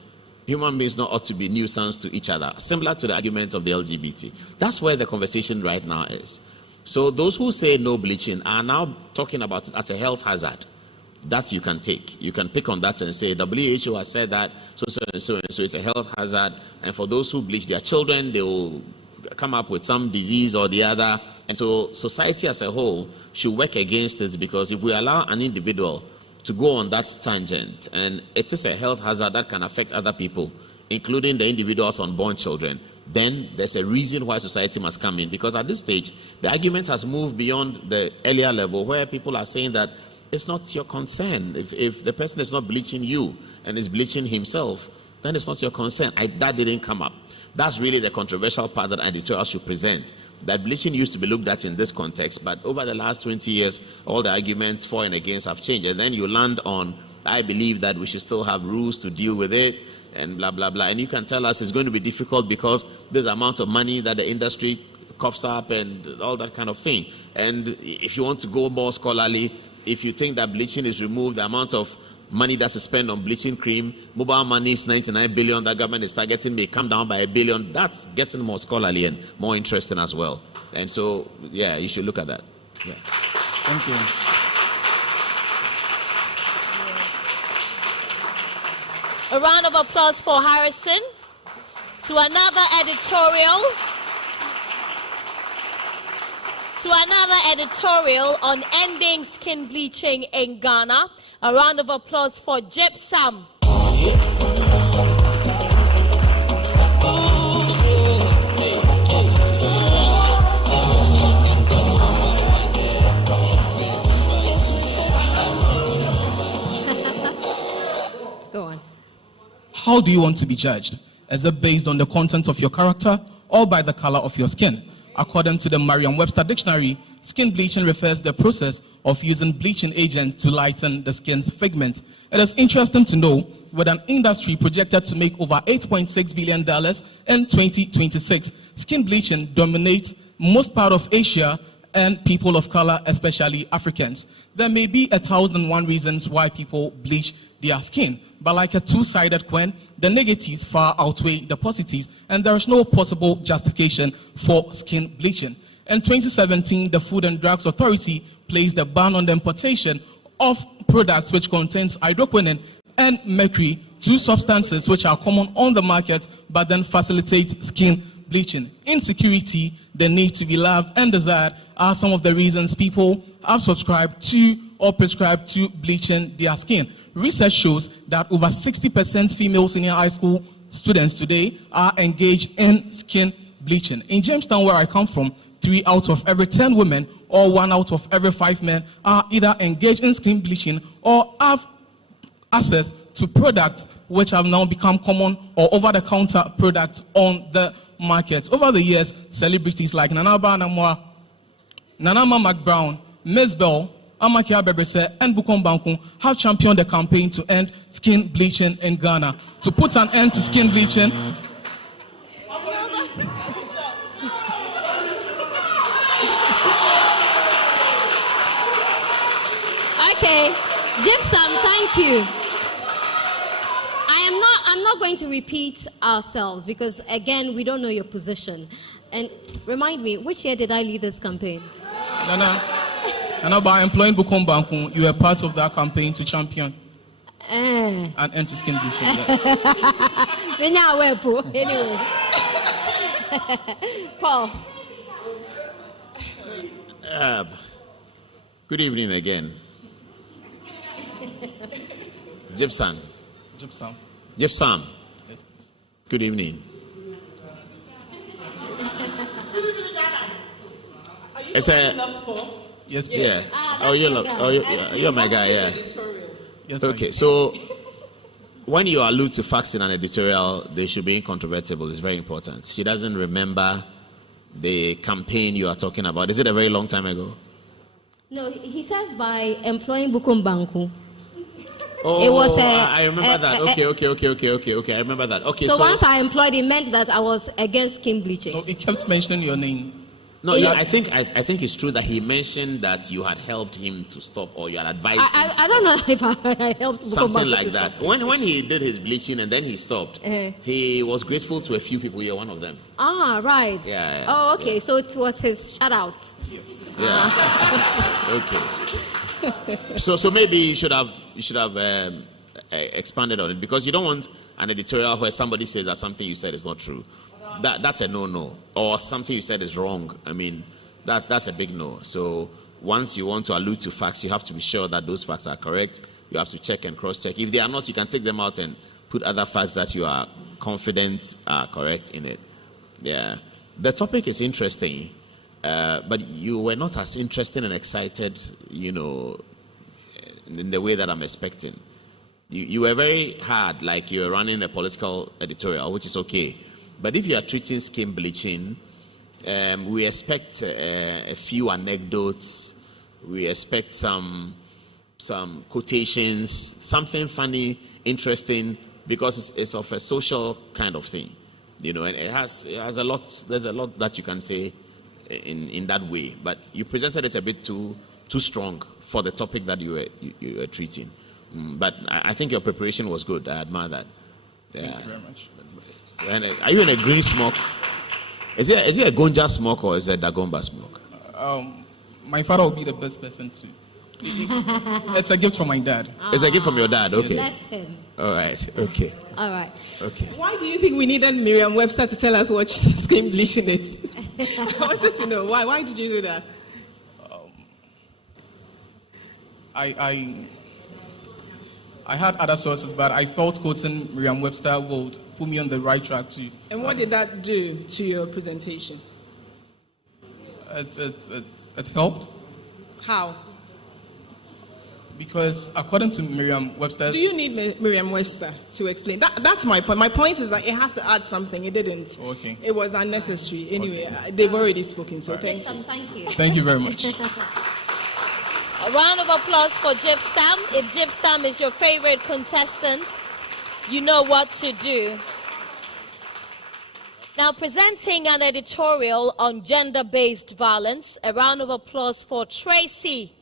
Human beings not ought to be nuisance to each other, similar to the argument of the LGBT. That's where the conversation right now is. So those who say no bleaching are now talking about it as a health hazard. That you can take. You can pick on that and say WHO has said that, so and so it's a health hazard. And for those who bleach their children, they will come up with some disease or the other. And so society as a whole should work against this, because if we allow an individual to go on that tangent, and it is a health hazard that can affect other people, including the individual's unborn children, then there's a reason why society must come in. Because at this stage, the argument has moved beyond the earlier level where people are saying that it's not your concern. If the person is not bleaching you and is bleaching himself, then it's not your concern. That didn't come up. That's really the controversial part that editorial should present. That bleaching used to be looked at in this context, but over the last 20 years, all the arguments for and against have changed. And then you land on, I believe that we should still have rules to deal with it, and blah, blah, blah. And you can tell us it's going to be difficult because there's an amount of money that the industry coughs up and all that kind of thing. And if you want to go more scholarly, if you think that bleaching is removed, the amount of money that's spent on bleaching cream, mobile money is 99 billion, that government is targeting may come down by $1 billion. That's getting more scholarly and more interesting as well. And so, yeah, you should look at that. Yeah. Thank you. A round of applause for Harrison. To another editorial. On ending skin bleaching in Ghana. A round of applause for Gypsum. Go on. How do you want to be judged? Is it based on the content of your character or by the color of your skin? According to the Merriam-Webster Dictionary, skin bleaching refers to the process of using bleaching agent to lighten the skin's pigment. It is interesting to know, with an industry projected to make over $8.6 billion in 2026, skin bleaching dominates most part of Asia and people of color, especially Africans. There may be 1,001 reasons why people bleach their skin, but like a two-sided coin, the negatives far outweigh the positives, and there is no possible justification for skin bleaching. In 2017, the Food and Drugs Authority placed a ban on the importation of products which contains hydroquinone and mercury, two substances which are common on the market but then facilitate skin bleaching. Insecurity, the need to be loved and desired are some of the reasons people have subscribed to or prescribed to bleaching their skin. Research shows that over 60% female senior high school students today are engaged in skin bleaching. In Jamestown, where I come from, 3 out of every 10 women or 1 out of every 5 men are either engaged in skin bleaching or have access to products which have now become common or over-the-counter products on the market. Over the years, celebrities like Nanaba Namwa, Nanama McBrown, Ms. Bell, Amakia Bebese, and Bukom Banku have championed the campaign to end skin bleaching in Ghana. To put an end to skin bleaching, Okay, Gypsum, thank you. I'm not going to repeat ourselves because, again, we don't know your position. And remind me, which year did I lead this campaign? Nana, by employing Bukom Banku, you were part of that campaign to champion and end to skin bleaching. Anyway. Paul. Good evening again. Gypsum. Gypsum. Gypsum. Yes, please. Good evening. It's a yes, please. Yeah. You're my guy. Yeah. Yes. Okay. So when you allude to facts in an editorial, they should be incontrovertible. It's very important. She doesn't remember the campaign you are talking about. Is it a very long time ago? No, he says by employing Bukom Banku. Oh, it was I remember that. Okay. I remember that. Okay. So once I employed, it meant that I was against skin bleaching. No, he kept mentioning your name. No, yeah, I think it's true that he mentioned that you had helped him to stop or you had advised him. I don't know if I helped something like that. When he did his bleaching and then he stopped, he was grateful to a few people. You're one of them. Ah, right. Yeah. Oh, okay. So it was his shout out. Yes. Yeah. Okay. So maybe you should have expanded on it because you don't want an editorial where somebody says that something you said is not true. That's a no, or something you said is wrong. I mean, that's a big no. So once you want to allude to facts, you have to be sure that those facts are correct. You have to check and cross-check. If they are not, you can take them out and put other facts that you are confident are correct in it. Yeah. The topic is interesting, but you were not as interested and excited, in the way that I'm expecting. You were very hard, like you were running a political editorial, which is okay. But if you are treating skin bleaching, we expect a few anecdotes. We expect some quotations, something funny, interesting, because it's of a social kind of thing, and it has a lot. There's a lot that you can say in that way. But you presented it a bit too strong for the topic that you were treating. But I think your preparation was good. I admire that. Yeah. Thank you very much. And are you in a green smoke? Is it a Gonja smoke or is it a Dagomba smoke? My father will be the best person to. It's a gift from my dad. It's a gift from your dad. Okay. Bless him. All right. Okay. All right. Okay. Why do you think we needed Merriam-Webster to tell us what skin bleaching is? I wanted to know why. Why did you do that? I had other sources, but I felt quoting Merriam-Webster would put me on the right track too. And what did that do to your presentation? It helped. How? Because according to Merriam-Webster's... Do you need Merriam-Webster to explain? That's my point. My point is that it has to add something. It didn't. Okay. It was unnecessary. Anyway, they've already spoken, so thank you. Thank you. Thank you very much. A round of applause for Gypsum. If Gypsum is your favorite contestant, you know what to do. Now, presenting an editorial on gender-based violence, a round of applause for Tracy.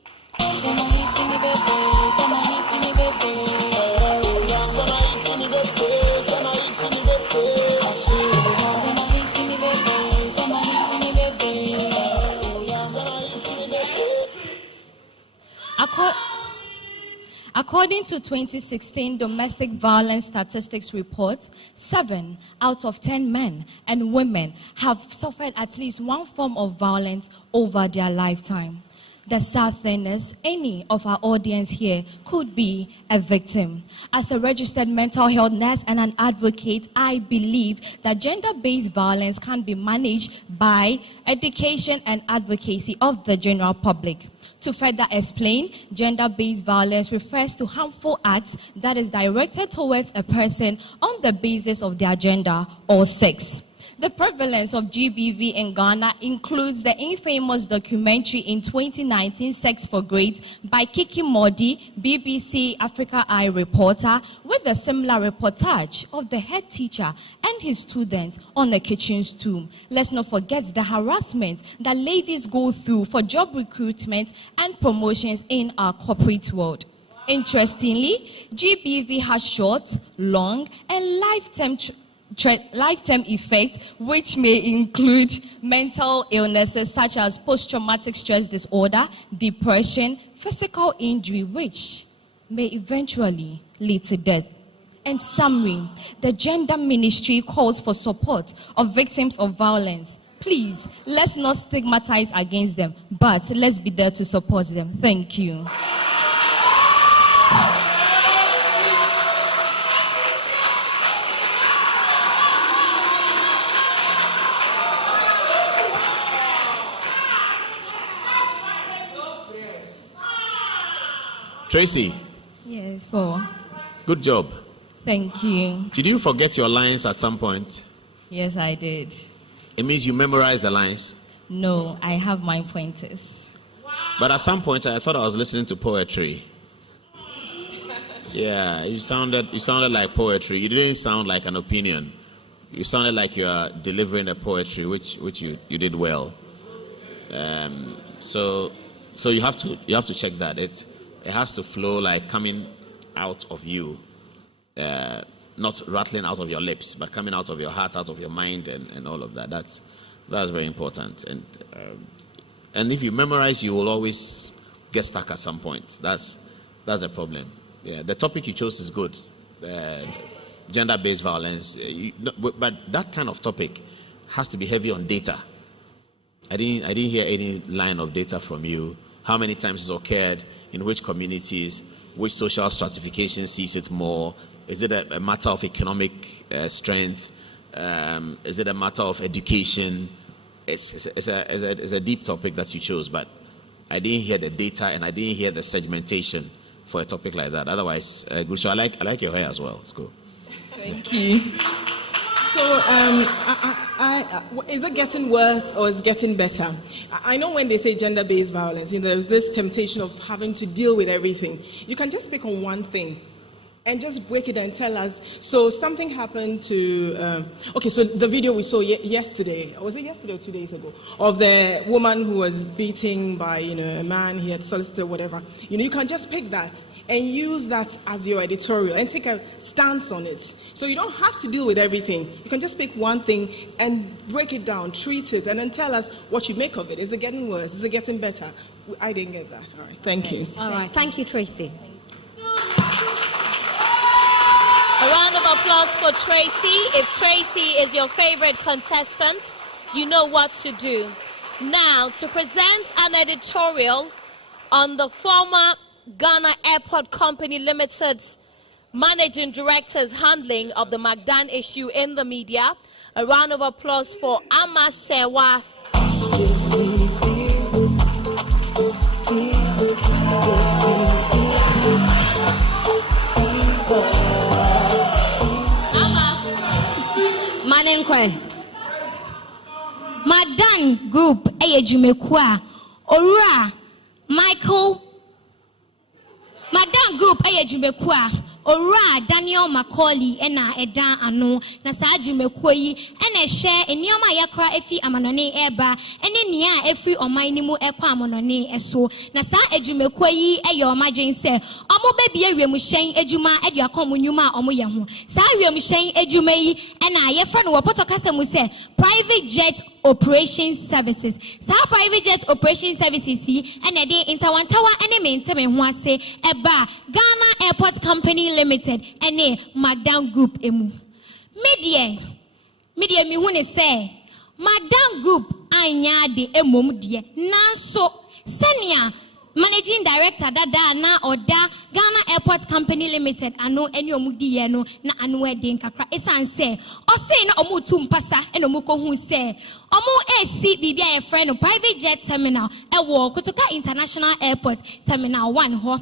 According to 2016 Domestic Violence Statistics Report, 7 out of 10 men and women have suffered at least one form of violence over their lifetime. The sad thing is, any of our audience here could be a victim. As a registered mental health nurse and an advocate, I believe that gender-based violence can be managed by education and advocacy of the general public. To further explain, gender-based violence refers to harmful acts that is directed towards a person on the basis of their gender or sex. The prevalence of GBV in Ghana includes the infamous documentary in 2019, Sex for Grades, by Kiki Modi, BBC Africa Eye reporter, with a similar reportage of the head teacher and his students on the kitchen stool. Let's not forget the harassment that ladies go through for job recruitment and promotions in our corporate world. Interestingly, GBV has short, long, and lifetime effects, which may include mental illnesses such as post-traumatic stress disorder, depression, physical injury, which may eventually lead to death. In summary, the Gender Ministry calls for support of victims of violence. Please, let's not stigmatize against them, but let's be there to support them. Thank you. Tracy. Yes, Paul. Good job. Thank you. Did you forget your lines at some point? Yes, I did. It means you memorized the lines? No, I have my pointers. But at some point, I thought I was listening to poetry. Yeah, you sounded like poetry. You didn't sound like an opinion. You sounded like you are delivering a poetry, which you did well. So you have to check that. It has to flow like coming out of you, not rattling out of your lips, but coming out of your heart, out of your mind, and all of that. That's very important. And if you memorize, you will always get stuck at some point. That's the problem. Yeah, the topic you chose is good, gender-based violence. But that kind of topic has to be heavy on data. I didn't hear any line of data from you. How many times it's occurred, in which communities, which social stratification sees it more? Is it a matter of economic strength? Is it a matter of education? It's a deep topic that you chose, but I didn't hear the data and I didn't hear the segmentation for a topic like that. Otherwise, good. So I like your hair as well. It's cool. Thank you. So, is it getting worse or is it getting better? I know when they say gender-based violence, there's this temptation of having to deal with everything. You can just pick on one thing and just break it and tell us. So something happened to, so the video we saw yesterday, was it yesterday or 2 days ago, of the woman who was beaten by, a man he had solicited, whatever. You can just pick that and use that as your editorial and take a stance on it. So you don't have to deal with everything. You can just pick one thing and break it down, treat it, and then tell us what you make of it. Is it getting worse? Is it getting better? I didn't get that. All right, thank you. All right, thank you, Tracy. A round of applause for Tracy. If Tracy is your favorite contestant, you know what to do. Now, to present an editorial on the former Ghana Airport Company Limited's managing director's handling of the Magdan issue in the media, a round of applause for Ama Sewa. Kwe. Madan Group Ayejumekwa. Ora Michael. Madan Group Ayejumekwa. Ora Daniel Macaulay ena edan ano na saa dwumekuo yi ena share enioma yakra efi amanone eba ene nia efi oman ni mu ekwa amanone eso na saa adwumekuo yi eye omadwen se omo bebie wiemhyen adwuma ede akom nyuma omo ye ho saa wiemhyen adwuma yi ena yefra no wopoto kasa mu se private jet operation services. Saa private jet operation services yi ena de interwantawa ene menteme ho ase eba Ghana Airport Company Limited ene Magdan Group emu. Media mi hu ne say Magdan Group anya de emom de nanso senior managing director dada na oda Ghana Airport Company Limited ano eni omudi ye no na ano edin kakra esan say o say na omu tu mpasa ena omu ko hu say omu AC bibia ye friend no private jet terminal e wo Kotoka International Airport Terminal 1 ho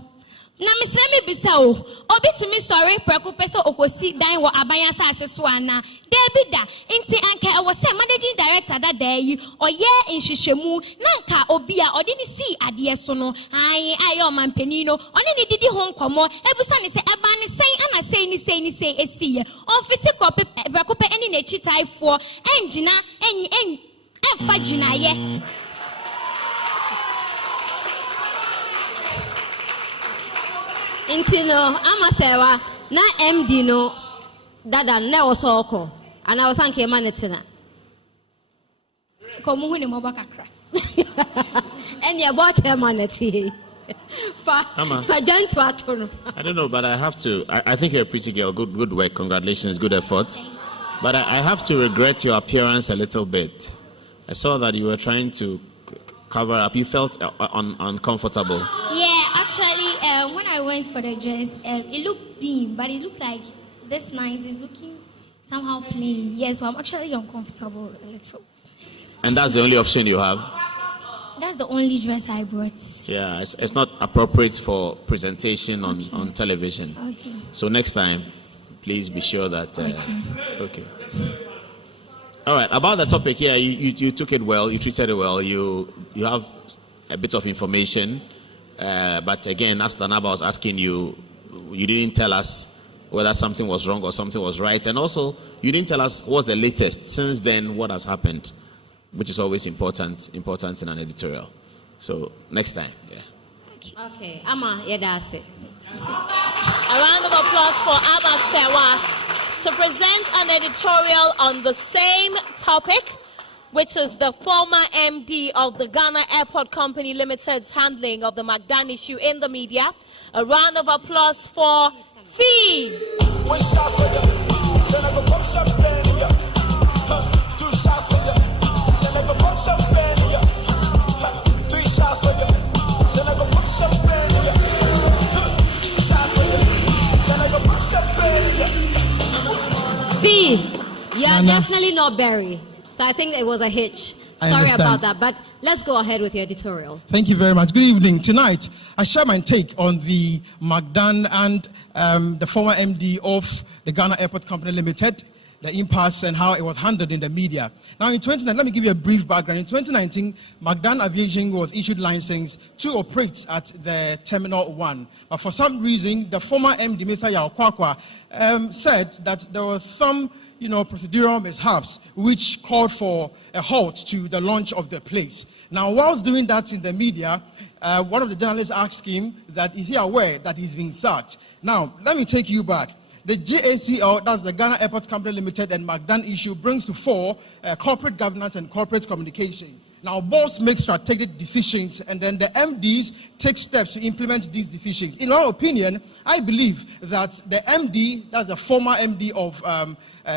na mislemi bisa o obi to me sorry preku peso okosi dan wo abanya sase so ana Debi da inti anka e wo say managing director da yi oye nhwehwemu na nka obi a odi ni si ade so no ayi o mampani no oni ni didi ho nkomo ebusa ni se eba ni sen ana sei ni sei esiye on fiti ko preku pe eni na chitaifo engina enfa ginaye Intino, amasewa na MD no dada na osoko ana wasanke manetina ko muhu ne moba kakra and ya bought him maneti I don't know, but I have to. I think you're a pretty girl. Good work. Congratulations. Good effort. But I have to regret your appearance a little bit. I saw that you were trying to cover up. You felt uncomfortable. Yeah, actually, when I went for the dress, it looked dim, but it looks like this night is looking somehow plain. Yeah, so I'm actually uncomfortable a little. And that's the only option you have? That's the only dress I brought. Yeah, it's not appropriate for presentation on television. Okay. So next time, please be sure that... okay. All right, about the topic here, you took it well, you treated it well, you have a bit of information, but again, as Tanaba was asking you, you didn't tell us whether something was wrong or something was right, and also, you didn't tell us what's the latest. Since then, what has happened, which is always important in an editorial. So, next time, yeah. Okay, Ama, yeah, that's it. A round of applause for Ama Sewa to present an editorial on the same topic, which is the former MD of the Ghana Airport Company Limited's handling of the Magdan issue in the media. A round of applause for Fee. Fee, you're definitely not Barry. So I think it was a hitch. Sorry about that, but let's go ahead with your editorial. Thank you very much. Good evening. Tonight, I share my take on the Magdan and the former MD of the Ghana Airport Company Limited, the impasse and how it was handled in the media. Now, in 2019, let me give you a brief background. In 2019, Magdan Aviation was issued license to operate at the Terminal 1. But for some reason, the former MD, Mr. Yao Kwakwa, said that there was some procedural mishaps which called for a halt to the launch of the place. Now, whilst doing that in the media, one of the journalists asked him that is he aware that he's being sacked. Now, let me take you back. The GACL, that's the Ghana Airport Company Limited and Magdan issue, brings to fore corporate governance and corporate communication. Now, boards make strategic decisions, and then the MDs take steps to implement these decisions. In our opinion, I believe that the MD, that's the former MD of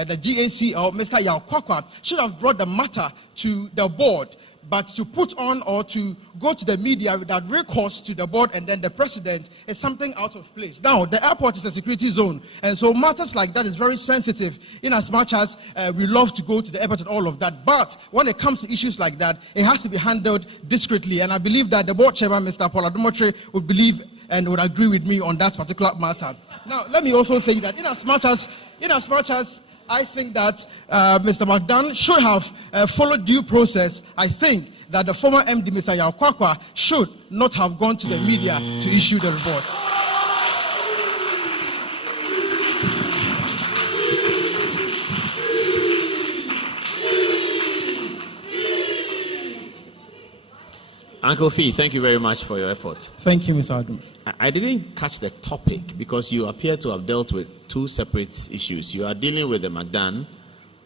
the GACL, Mr. Yao Kwakwa, should have brought the matter to the board. But to put on or to go to the media without recourse to the board and then the president is something out of place. Now, the airport is a security zone, and so matters like that is very sensitive in as much as we love to go to the airport and all of that. But when it comes to issues like that, it has to be handled discreetly. And I believe that the board chairman, Mr. Paul Adumotre, would believe and would agree with me on that particular matter. Now, let me also say that in as much as I think that Mr. Magdan should have followed due process. I think that the former MD, Mr. Yakwakwa, should not have gone to the media to issue the reports. Uncle Fee, thank you very much for your effort. Thank you, Mr. Adum. I didn't catch the topic because you appear to have dealt with two separate issues. You are dealing with the Magdan,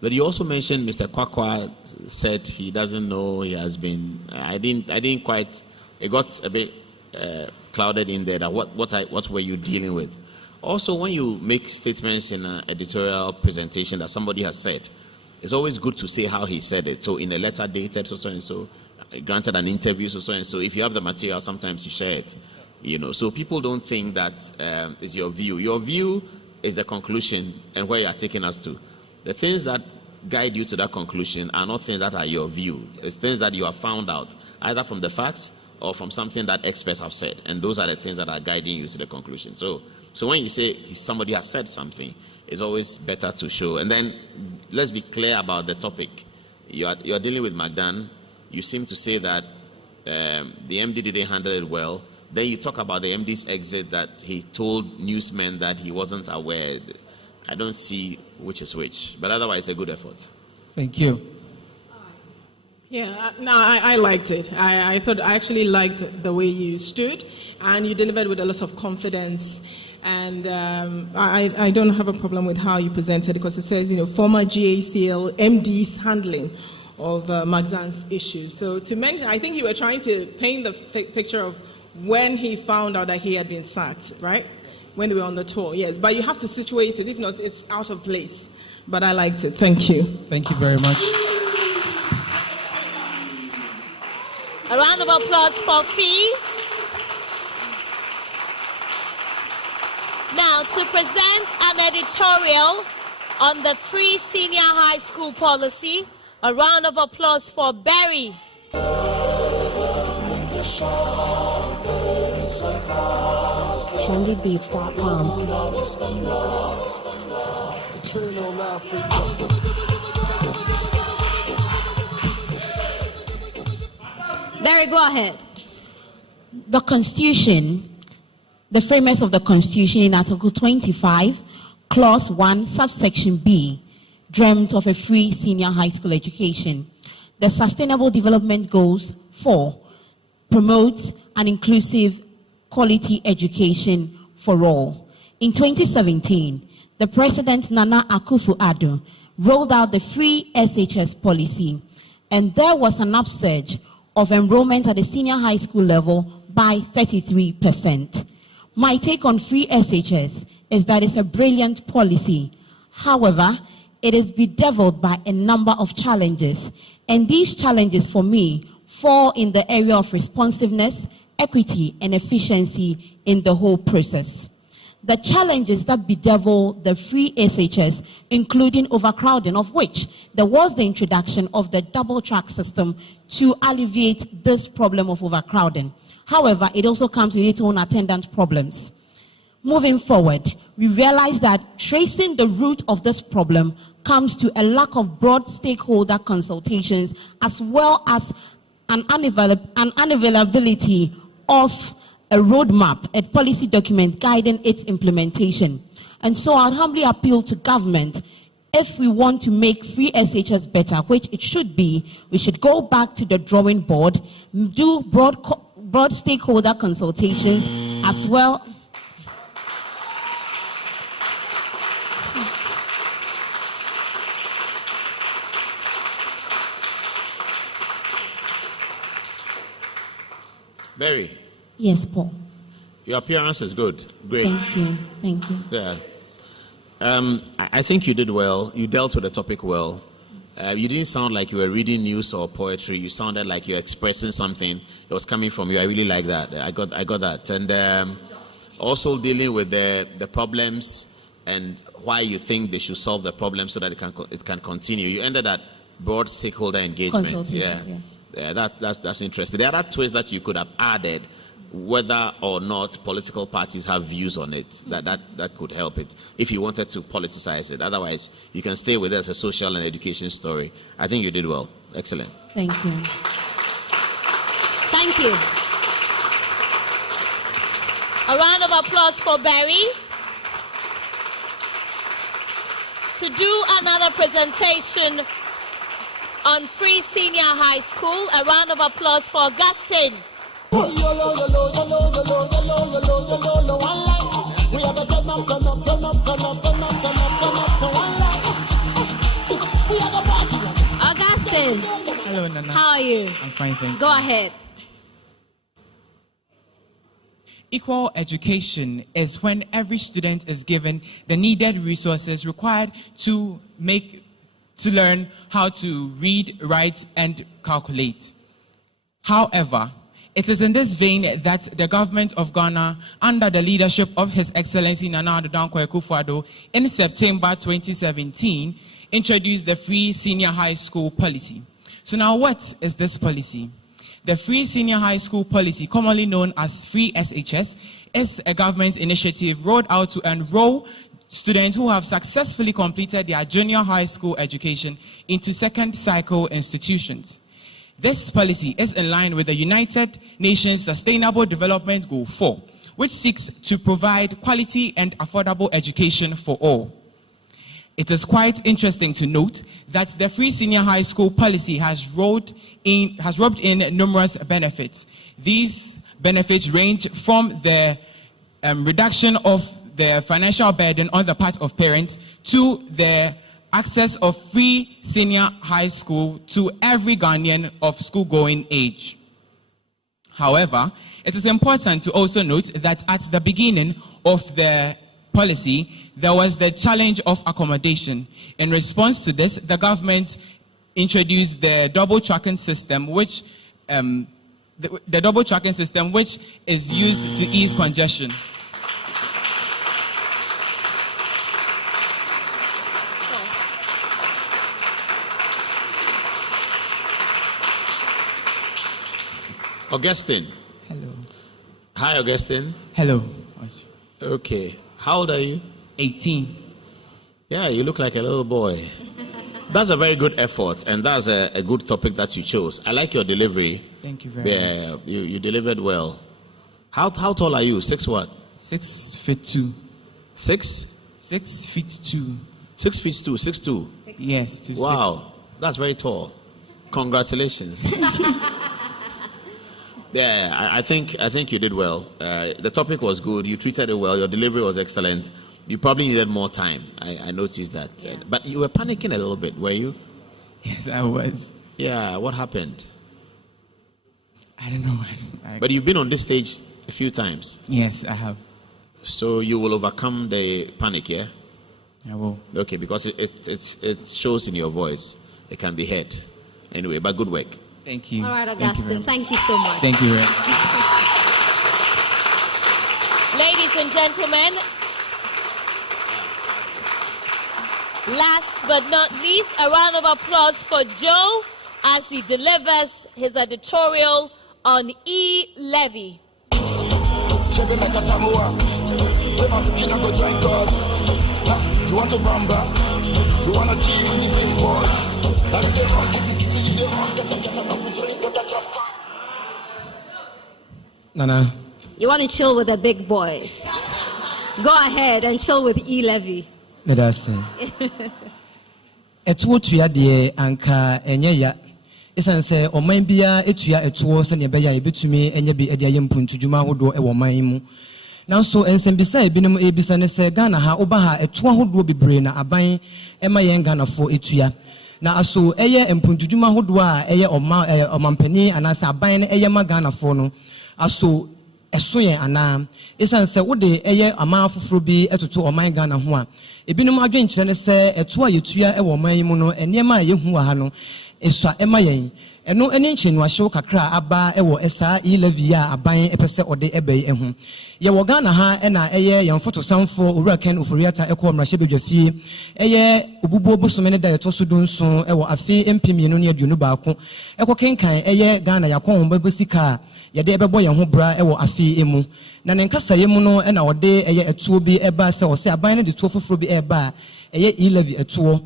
but you also mentioned Mr. Kwakwa said he doesn't know, he has been. I didn't quite. It got a bit clouded in there. That what were you dealing with? Also, when you make statements in an editorial presentation that somebody has said, it's always good to say how he said it. So, in a letter dated so and so. Granted an interview, so and so. If you have the material, sometimes you share it, So people don't think that is your view. Your view is the conclusion and where you are taking us to. The things that guide you to that conclusion are not things that are your view. It's things that you have found out, either from the facts or from something that experts have said. And those are the things that are guiding you to the conclusion. So when you say somebody has said something, it's always better to show. And then let's be clear about the topic. You're dealing with Magdan. You seem to say that the MD didn't handle it well. Then you talk about the MD's exit, that he told newsmen that he wasn't aware. I don't see which is which, but otherwise a good effort. Thank you. Yeah, no, I liked it. I actually liked the way you stood, and you delivered with a lot of confidence. And I don't have a problem with how you presented, because it says, former GACL MD's handling of Magdan's issue. So to mention, I think you were trying to paint the picture of when he found out that he had been sacked, right? When they were on the tour, yes. But you have to situate it. If not, it's out of place. But I liked it. Thank you. Thank you very much. A round of applause for Fee. Now, to present an editorial on the free senior high school policy, a round of applause for Barry. TrendyBeats.com. Barry, go ahead. The Constitution, the framers of the Constitution in Article 25, Clause 1, subsection B, dreamt of a free senior high school education. The Sustainable Development Goals 4 promotes an inclusive quality education for all. In 2017, the President Nana Akufo-Addo rolled out the free SHS policy, and there was an upsurge of enrollment at the senior high school level by 33%. My take on free SHS is that it's a brilliant policy. However, it is bedeviled by a number of challenges, and these challenges for me fall in the area of responsiveness, equity, and efficiency in the whole process. The challenges that bedevil the free SHS, including overcrowding, of which there was the introduction of the double track system to alleviate this problem of overcrowding. However, it also comes with its own attendant problems. Moving forward, we realize that tracing the root of this problem comes to a lack of broad stakeholder consultations, as well as an unavailability of a roadmap, a policy document guiding its implementation. And so I'd humbly appeal to government, if we want to make free SHS better, which it should be, we should go back to the drawing board, do broad stakeholder consultations, as well. Barry. Yes, Paul. Your appearance is good. Great. Thank you. Thank you. Yeah. I think you did well. You dealt with the topic well. You didn't sound like you were reading news or poetry. You sounded like you're expressing something. It was coming from you. I really like that. I got that. And also dealing with the problems and why you think they should solve the problem so that it can continue. You ended at broad stakeholder engagement. Yeah. Yes. Yeah, that's interesting. There are other twists that you could have added whether or not political parties have views on it. That could help it if you wanted to politicize it. Otherwise, you can stay with it as a social and education story. I think you did well. Excellent. Thank you. Thank you. A round of applause for Barry. To do another presentation on Free Senior High School, a round of applause for Augustine. Augustine. Hello, Nana. How are you? I'm fine, thank you. Go ahead. Equal education is when every student is given the needed resources required to learn how to read, write, and calculate. However, it is in this vein that the government of Ghana, under the leadership of His Excellency Nana Addo Dankwa Akufo-Addo, in September 2017, introduced the Free Senior High School policy. So now what is this policy? The Free Senior High School policy, commonly known as Free SHS, is a government initiative rolled out to enroll students who have successfully completed their junior high school education into second cycle institutions. This policy is in line with the United Nations Sustainable Development Goal 4, which seeks to provide quality and affordable education for all. It is quite interesting to note that the Free Senior High School policy has roped in numerous benefits. These benefits range from the reduction of the financial burden on the part of parents to the access of free senior high school to every Ghanaian of school-going age. However, it is important to also note that at the beginning of the policy, there was the challenge of accommodation. In response to this, the government introduced the double tracking system, which the double tracking system, which is used to ease congestion. Augustine. Hello. Hi, Augustine. Hello. Okay. How old are you? 18. Yeah, you look like a little boy. That's a very good effort, and that's a good topic that you chose. I like your delivery. Thank you very much. Yeah, you delivered well. How tall are you? 6 what? 6 feet 2. 6? 6 feet 2. 6 feet 2, 6'2". Yes, 2. Wow, that's very tall. Congratulations. Yeah, I think you did well. The topic was good. You treated it well. Your delivery was excellent. You probably needed more time. I noticed that. Yeah. But you were panicking a little bit, were you? Yes, I was. Yeah, what happened? I don't know. But you've been on this stage a few times. Yes, I have. So you will overcome the panic, yeah? I will. Okay, because it shows in your voice. It can be heard. Anyway, but good work. Thank you. All right, Augustine. Thank you so much. Thank you very much. Ladies and gentlemen, last but not least, a round of applause for Joe as he delivers his editorial on E-Levy. You want to bamba? You want to chill with the big boys? Nana. You want to chill with the big boys? Go ahead and chill with E-Levy. That's it. Etuo tuya de anka enye ya. Esan se oman bia etua etuo se ne be ya ebetumi enye bi ede ayempuntu djuma hodo e wo man mu. Nanso ensembisa ebinom ebisa ne se Ghana ha oba ha etuo hodo bebre na aban ema yen Ghana fo etua. Na aso eye empuntu djuma hodo a eye omampani anasa aban ne eye ma Ghana fo no. Aso esoye ana esan se wode eye ama afoforo bi etoto oman Ghana ho a ebinum adwenkyere ne se eto a yetua e wo man mu no enema a yehu ha no esua ema yen eno eni nche no ahyew kakra aba ewo esa E-levy a aban epese ode ebe ehu ye wo Ghana ha na eye yan fotosamfo owura Ken Oforiata ekọ mrahye bedwafie eye obubuo bosome ne da yetoso dunso ewo afi empemienu ne aduonu baako ekọ kenkan eye Ghana yakon babosika yade ebebo ye ho bra ewo afi emu na ne nkasa yemu no na ode eye etuo bi eba se o se aban ne de tuo foforo bi eba eye E-levy etuo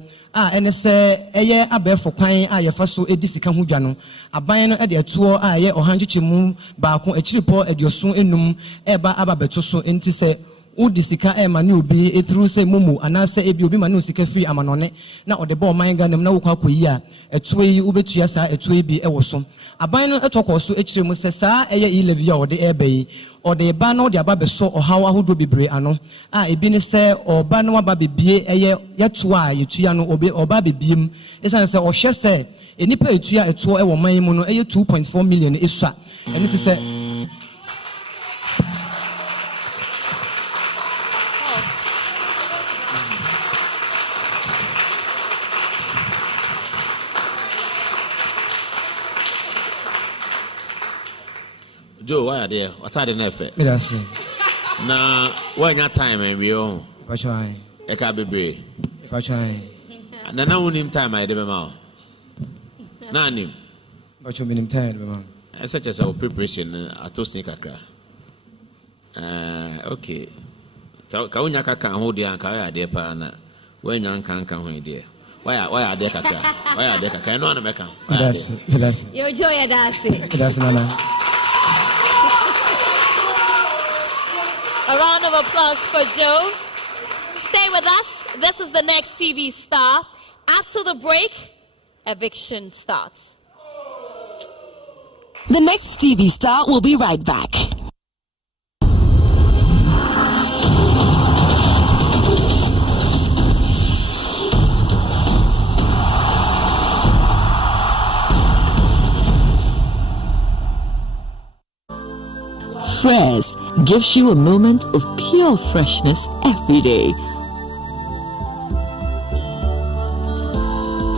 ene se eye abefo kwan a yefa so edi sika ho dwa no aban no e de etuo a ye ohanchichemu baako achiripo edioso enum eba ababeto so enti se udi sika e ma ne obi ethru se momo anase ebi obi ma ne sika free amanone na ode ba oman Ghana na wokwa koyi a etuo yi ubetua sa etuo bi e wo so aban no etoko so echiremu se sa eye E-levy a ode ebe yi ode ba no de aba beso ohawa hodo bebre ano a ebi ne se oba no aba bebie eye yeto a yetua no oba bebiem esan se ohwe se enipa etua eto e wo man mu no eye 2.4 million esua eni ti se Joe, why are there? What's the nefe? Na why not time and we own? What's why? I can't be brave. What's why? And now him time I did my Nanim. What's your minimum time, As such as our preparation, I told Snika. Okay. Kaunyaka can hold your car, dear partner. When young can come with dear. Why are they kaka? Why are they kaka? I know America. That's Your joy, that's it. That's Nana. A round of applause for Joe. Stay with us. This is the Next TV Star. After the break, eviction starts. The Next TV Star will be right back. Fresh gives you a moment of pure freshness every day.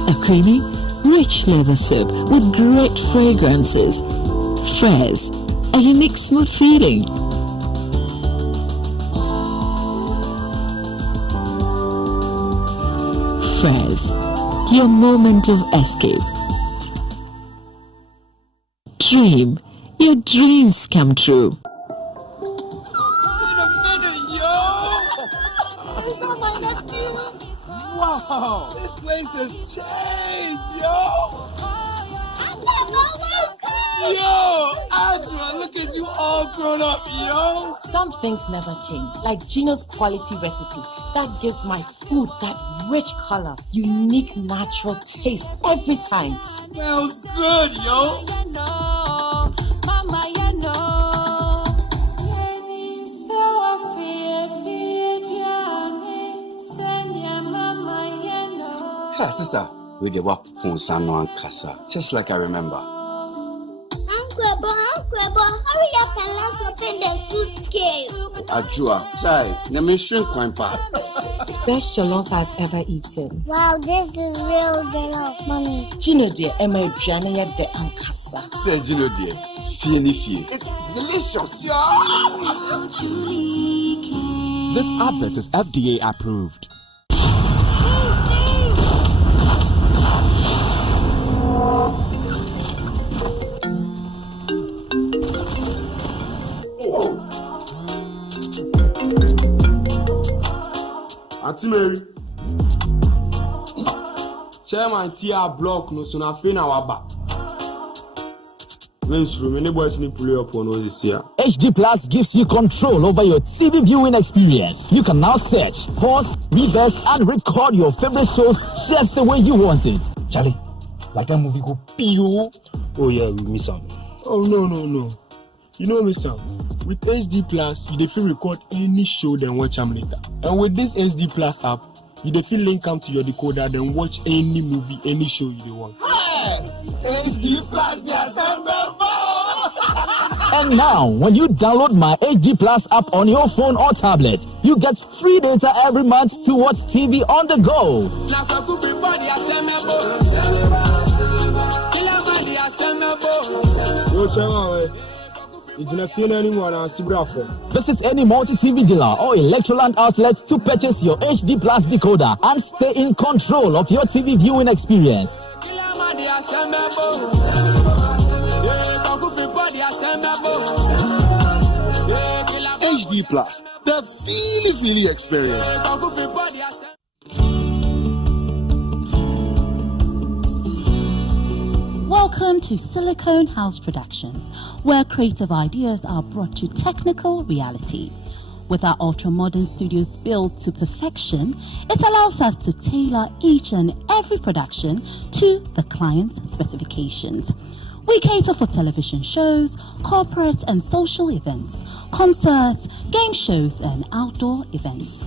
A creamy, rich leather soap with great fragrances. Fresh, a unique smooth feeling. Fresh, your moment of escape. Dream, your dreams come true. Wow, this place has changed, yo! Yo, Adra, look at you all grown up, yo! Some things never change, like Gino's quality recipe that gives my food that rich color, unique natural taste every time. Smells good, yo! Hey, sister, we the wap ponsano and kasa, just like I remember. Uncle Bo, hurry up and let's open the suitcase. Ajua, try. Name shrink coin part. Best jollof I've ever eaten. Wow, this is real jollof, mommy. Gino dear, Emma Brianna yet the ankasa. Say Gino dear, fee. It's delicious, yo! This advert is FDA approved. Auntie Mary, Chairman TR block no so na fe na waba. HD Plus gives you control over your TV viewing experience. You can now search, pause, reverse, and record your favorite shows just the way you want it. Charlie, like that movie go Pio. Oh yeah, we miss some. Oh no. You know me, Sam. With HD Plus, you feel record any show then watch them later. And with this HD Plus app, you feel link come to your decoder then watch any movie, any show you want. Hey! HD Plus, they assemble. And now, when you download my HD Plus app on your phone or tablet, you get free data every month to watch TV on the go. Visit any multi-TV dealer or Electroland outlet to purchase your HD Plus decoder and stay in control of your TV viewing experience. HD Plus, the feely experience. Welcome to Silicone House Productions, where creative ideas are brought to technical reality. With our ultra-modern studios built to perfection, it allows us to tailor each and every production to the client's specifications. We cater for television shows, corporate and social events, concerts, game shows, and outdoor events.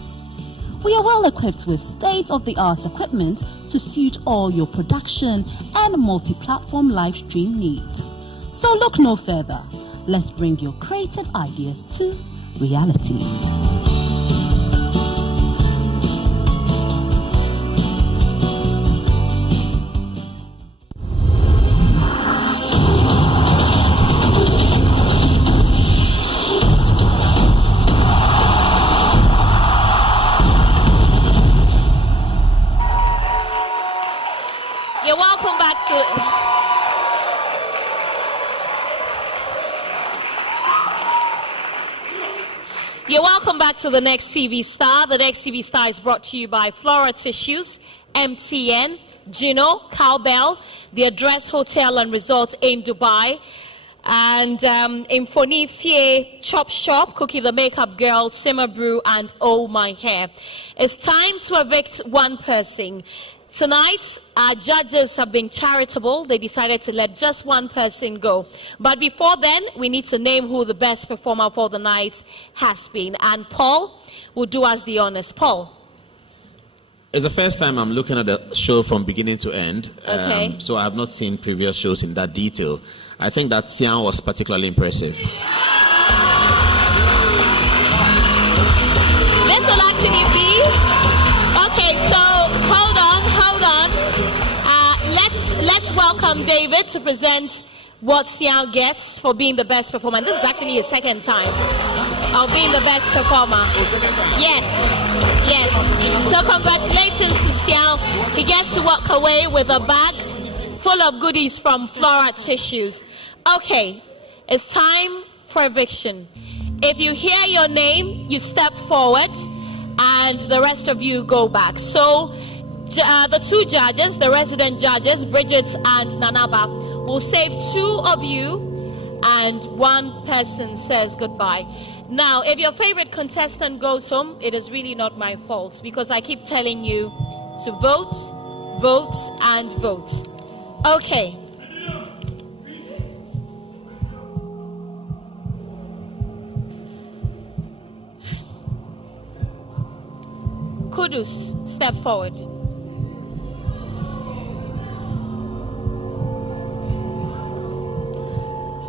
We are well equipped with state-of-the-art equipment to suit all your production and multi-platform live stream needs. So look no further. Let's bring your creative ideas to reality. You're welcome back to the Next TV Star. The Next TV Star is brought to you by Flora Tissues, MTN, Gino, Cowbell, the Address Hotel and Resort in Dubai, and Infoni Fie, Chop Shop, Cookie the Makeup Girl, Simmer Brew, and Oh My Hair. It's time to evict one person. Tonight, our judges have been charitable. They decided to let just one person go. But before then, we need to name who the best performer for the night has been. And Paul will do us the honors. Paul. It's the first time I'm looking at the show from beginning to end. Okay. So I have not seen previous shows in that detail. I think that Sian was particularly impressive. This will actually be... Okay, so hold on. Let's welcome David to present what Sian gets for being the best performer. And this is actually his second time of being the best performer. Yes. So congratulations to Sian. He gets to walk away with a bag full of goodies from Flora Tissues. Okay, it's time for eviction. If you hear your name, you step forward, and the rest of you go back. So the two judges, the resident judges, Bridget and Nanaba, will save two of you and one person says goodbye. Now, if your favorite contestant goes home, it is really not my fault because I keep telling you to vote, vote, and vote. Okay. Kudus, step forward.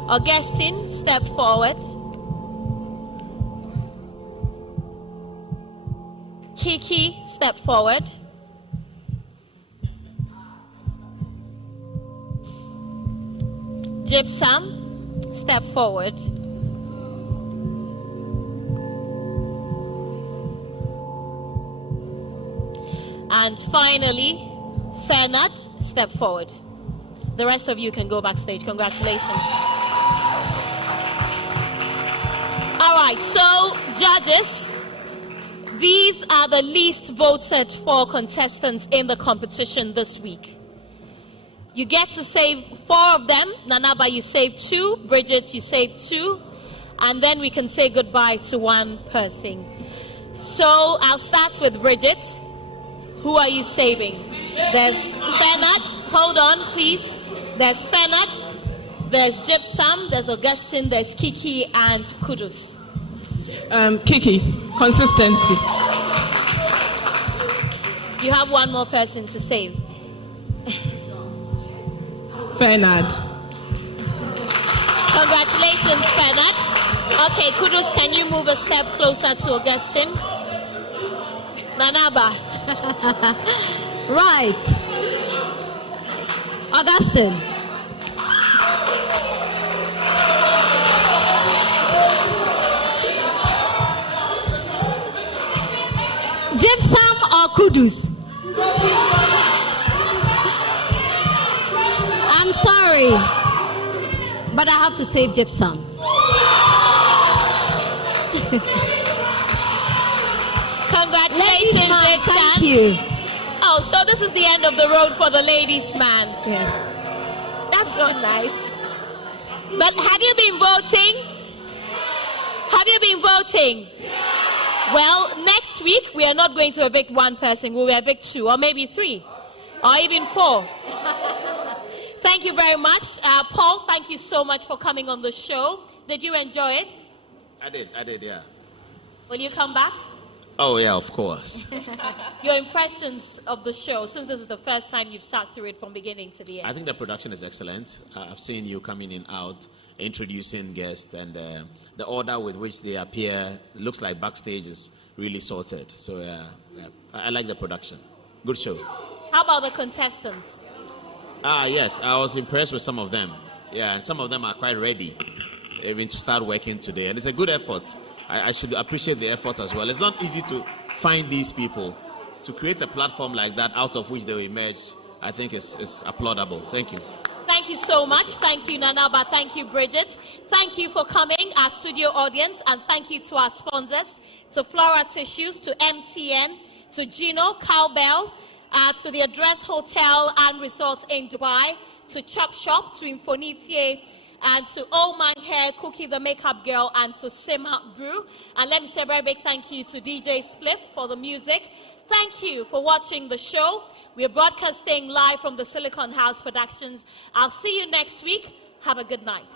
Augustine, step forward. Kiki, step forward. Gypsum, step forward. And finally, Fernand, step forward. The rest of you can go backstage. Congratulations. All right, so judges, these are the least voted for contestants in the competition this week. You get to save 4 of them. Nanaba, you save 2. Bridget, you save 2. And then we can say goodbye to one person. So I'll start with Bridget. Who are you saving? There's Fernand. Hold on, please. There's Fernand. There's Gypsum. There's Augustine. There's Kiki and Kudus. Kiki, consistency. You have one more person to save. Fernand. Congratulations, Fernand. Okay, Kudus, can you move a step closer to Augustine? Nanaba. Right. Augustine. Kudus. I'm sorry, but I have to save gypsum. Congratulations, Ladies man, Gypsum. thank you. Oh, so this is the end of the road for the ladies' man. Yeah. That's not nice. But have you been voting? Have you been voting? Well, next week we are not going to evict one person. We will evict 2 or maybe 3 or even 4. Thank you very much. Paul, thank you so much for coming on the show. Did you enjoy it? I did, yeah. Will you come back? Oh, yeah, of course. Your impressions of the show, since this is the first time you've sat through it from beginning to the end. I think the production is excellent. I've seen you coming in, out, introducing guests, and the order with which they appear looks like backstage is really sorted. So, I like the production. Good show. How about the contestants? Yes, I was impressed with some of them. Yeah, and some of them are quite ready even to start working today. And it's a good effort. I should appreciate the effort as well. It's not easy to find these people. To create a platform like that out of which they will emerge, I think is applaudable. Thank you. Thank you so much. Thank you, Nanaba. Thank you, Bridget. Thank you for coming, our studio audience. And thank you to our sponsors, to Flora Tissues, to MTN, to Gino, Cowbell, to the Address Hotel and Resort in Dubai, to Chop Shop, to Infonifie, and to Oh My Hair, Cookie the Makeup Girl, and to Simmer Brew. And let me say a very big thank you to DJ Spliff for the music. Thank you for watching the show. We are broadcasting live from the Silicon House Productions. I'll see you next week. Have a good night.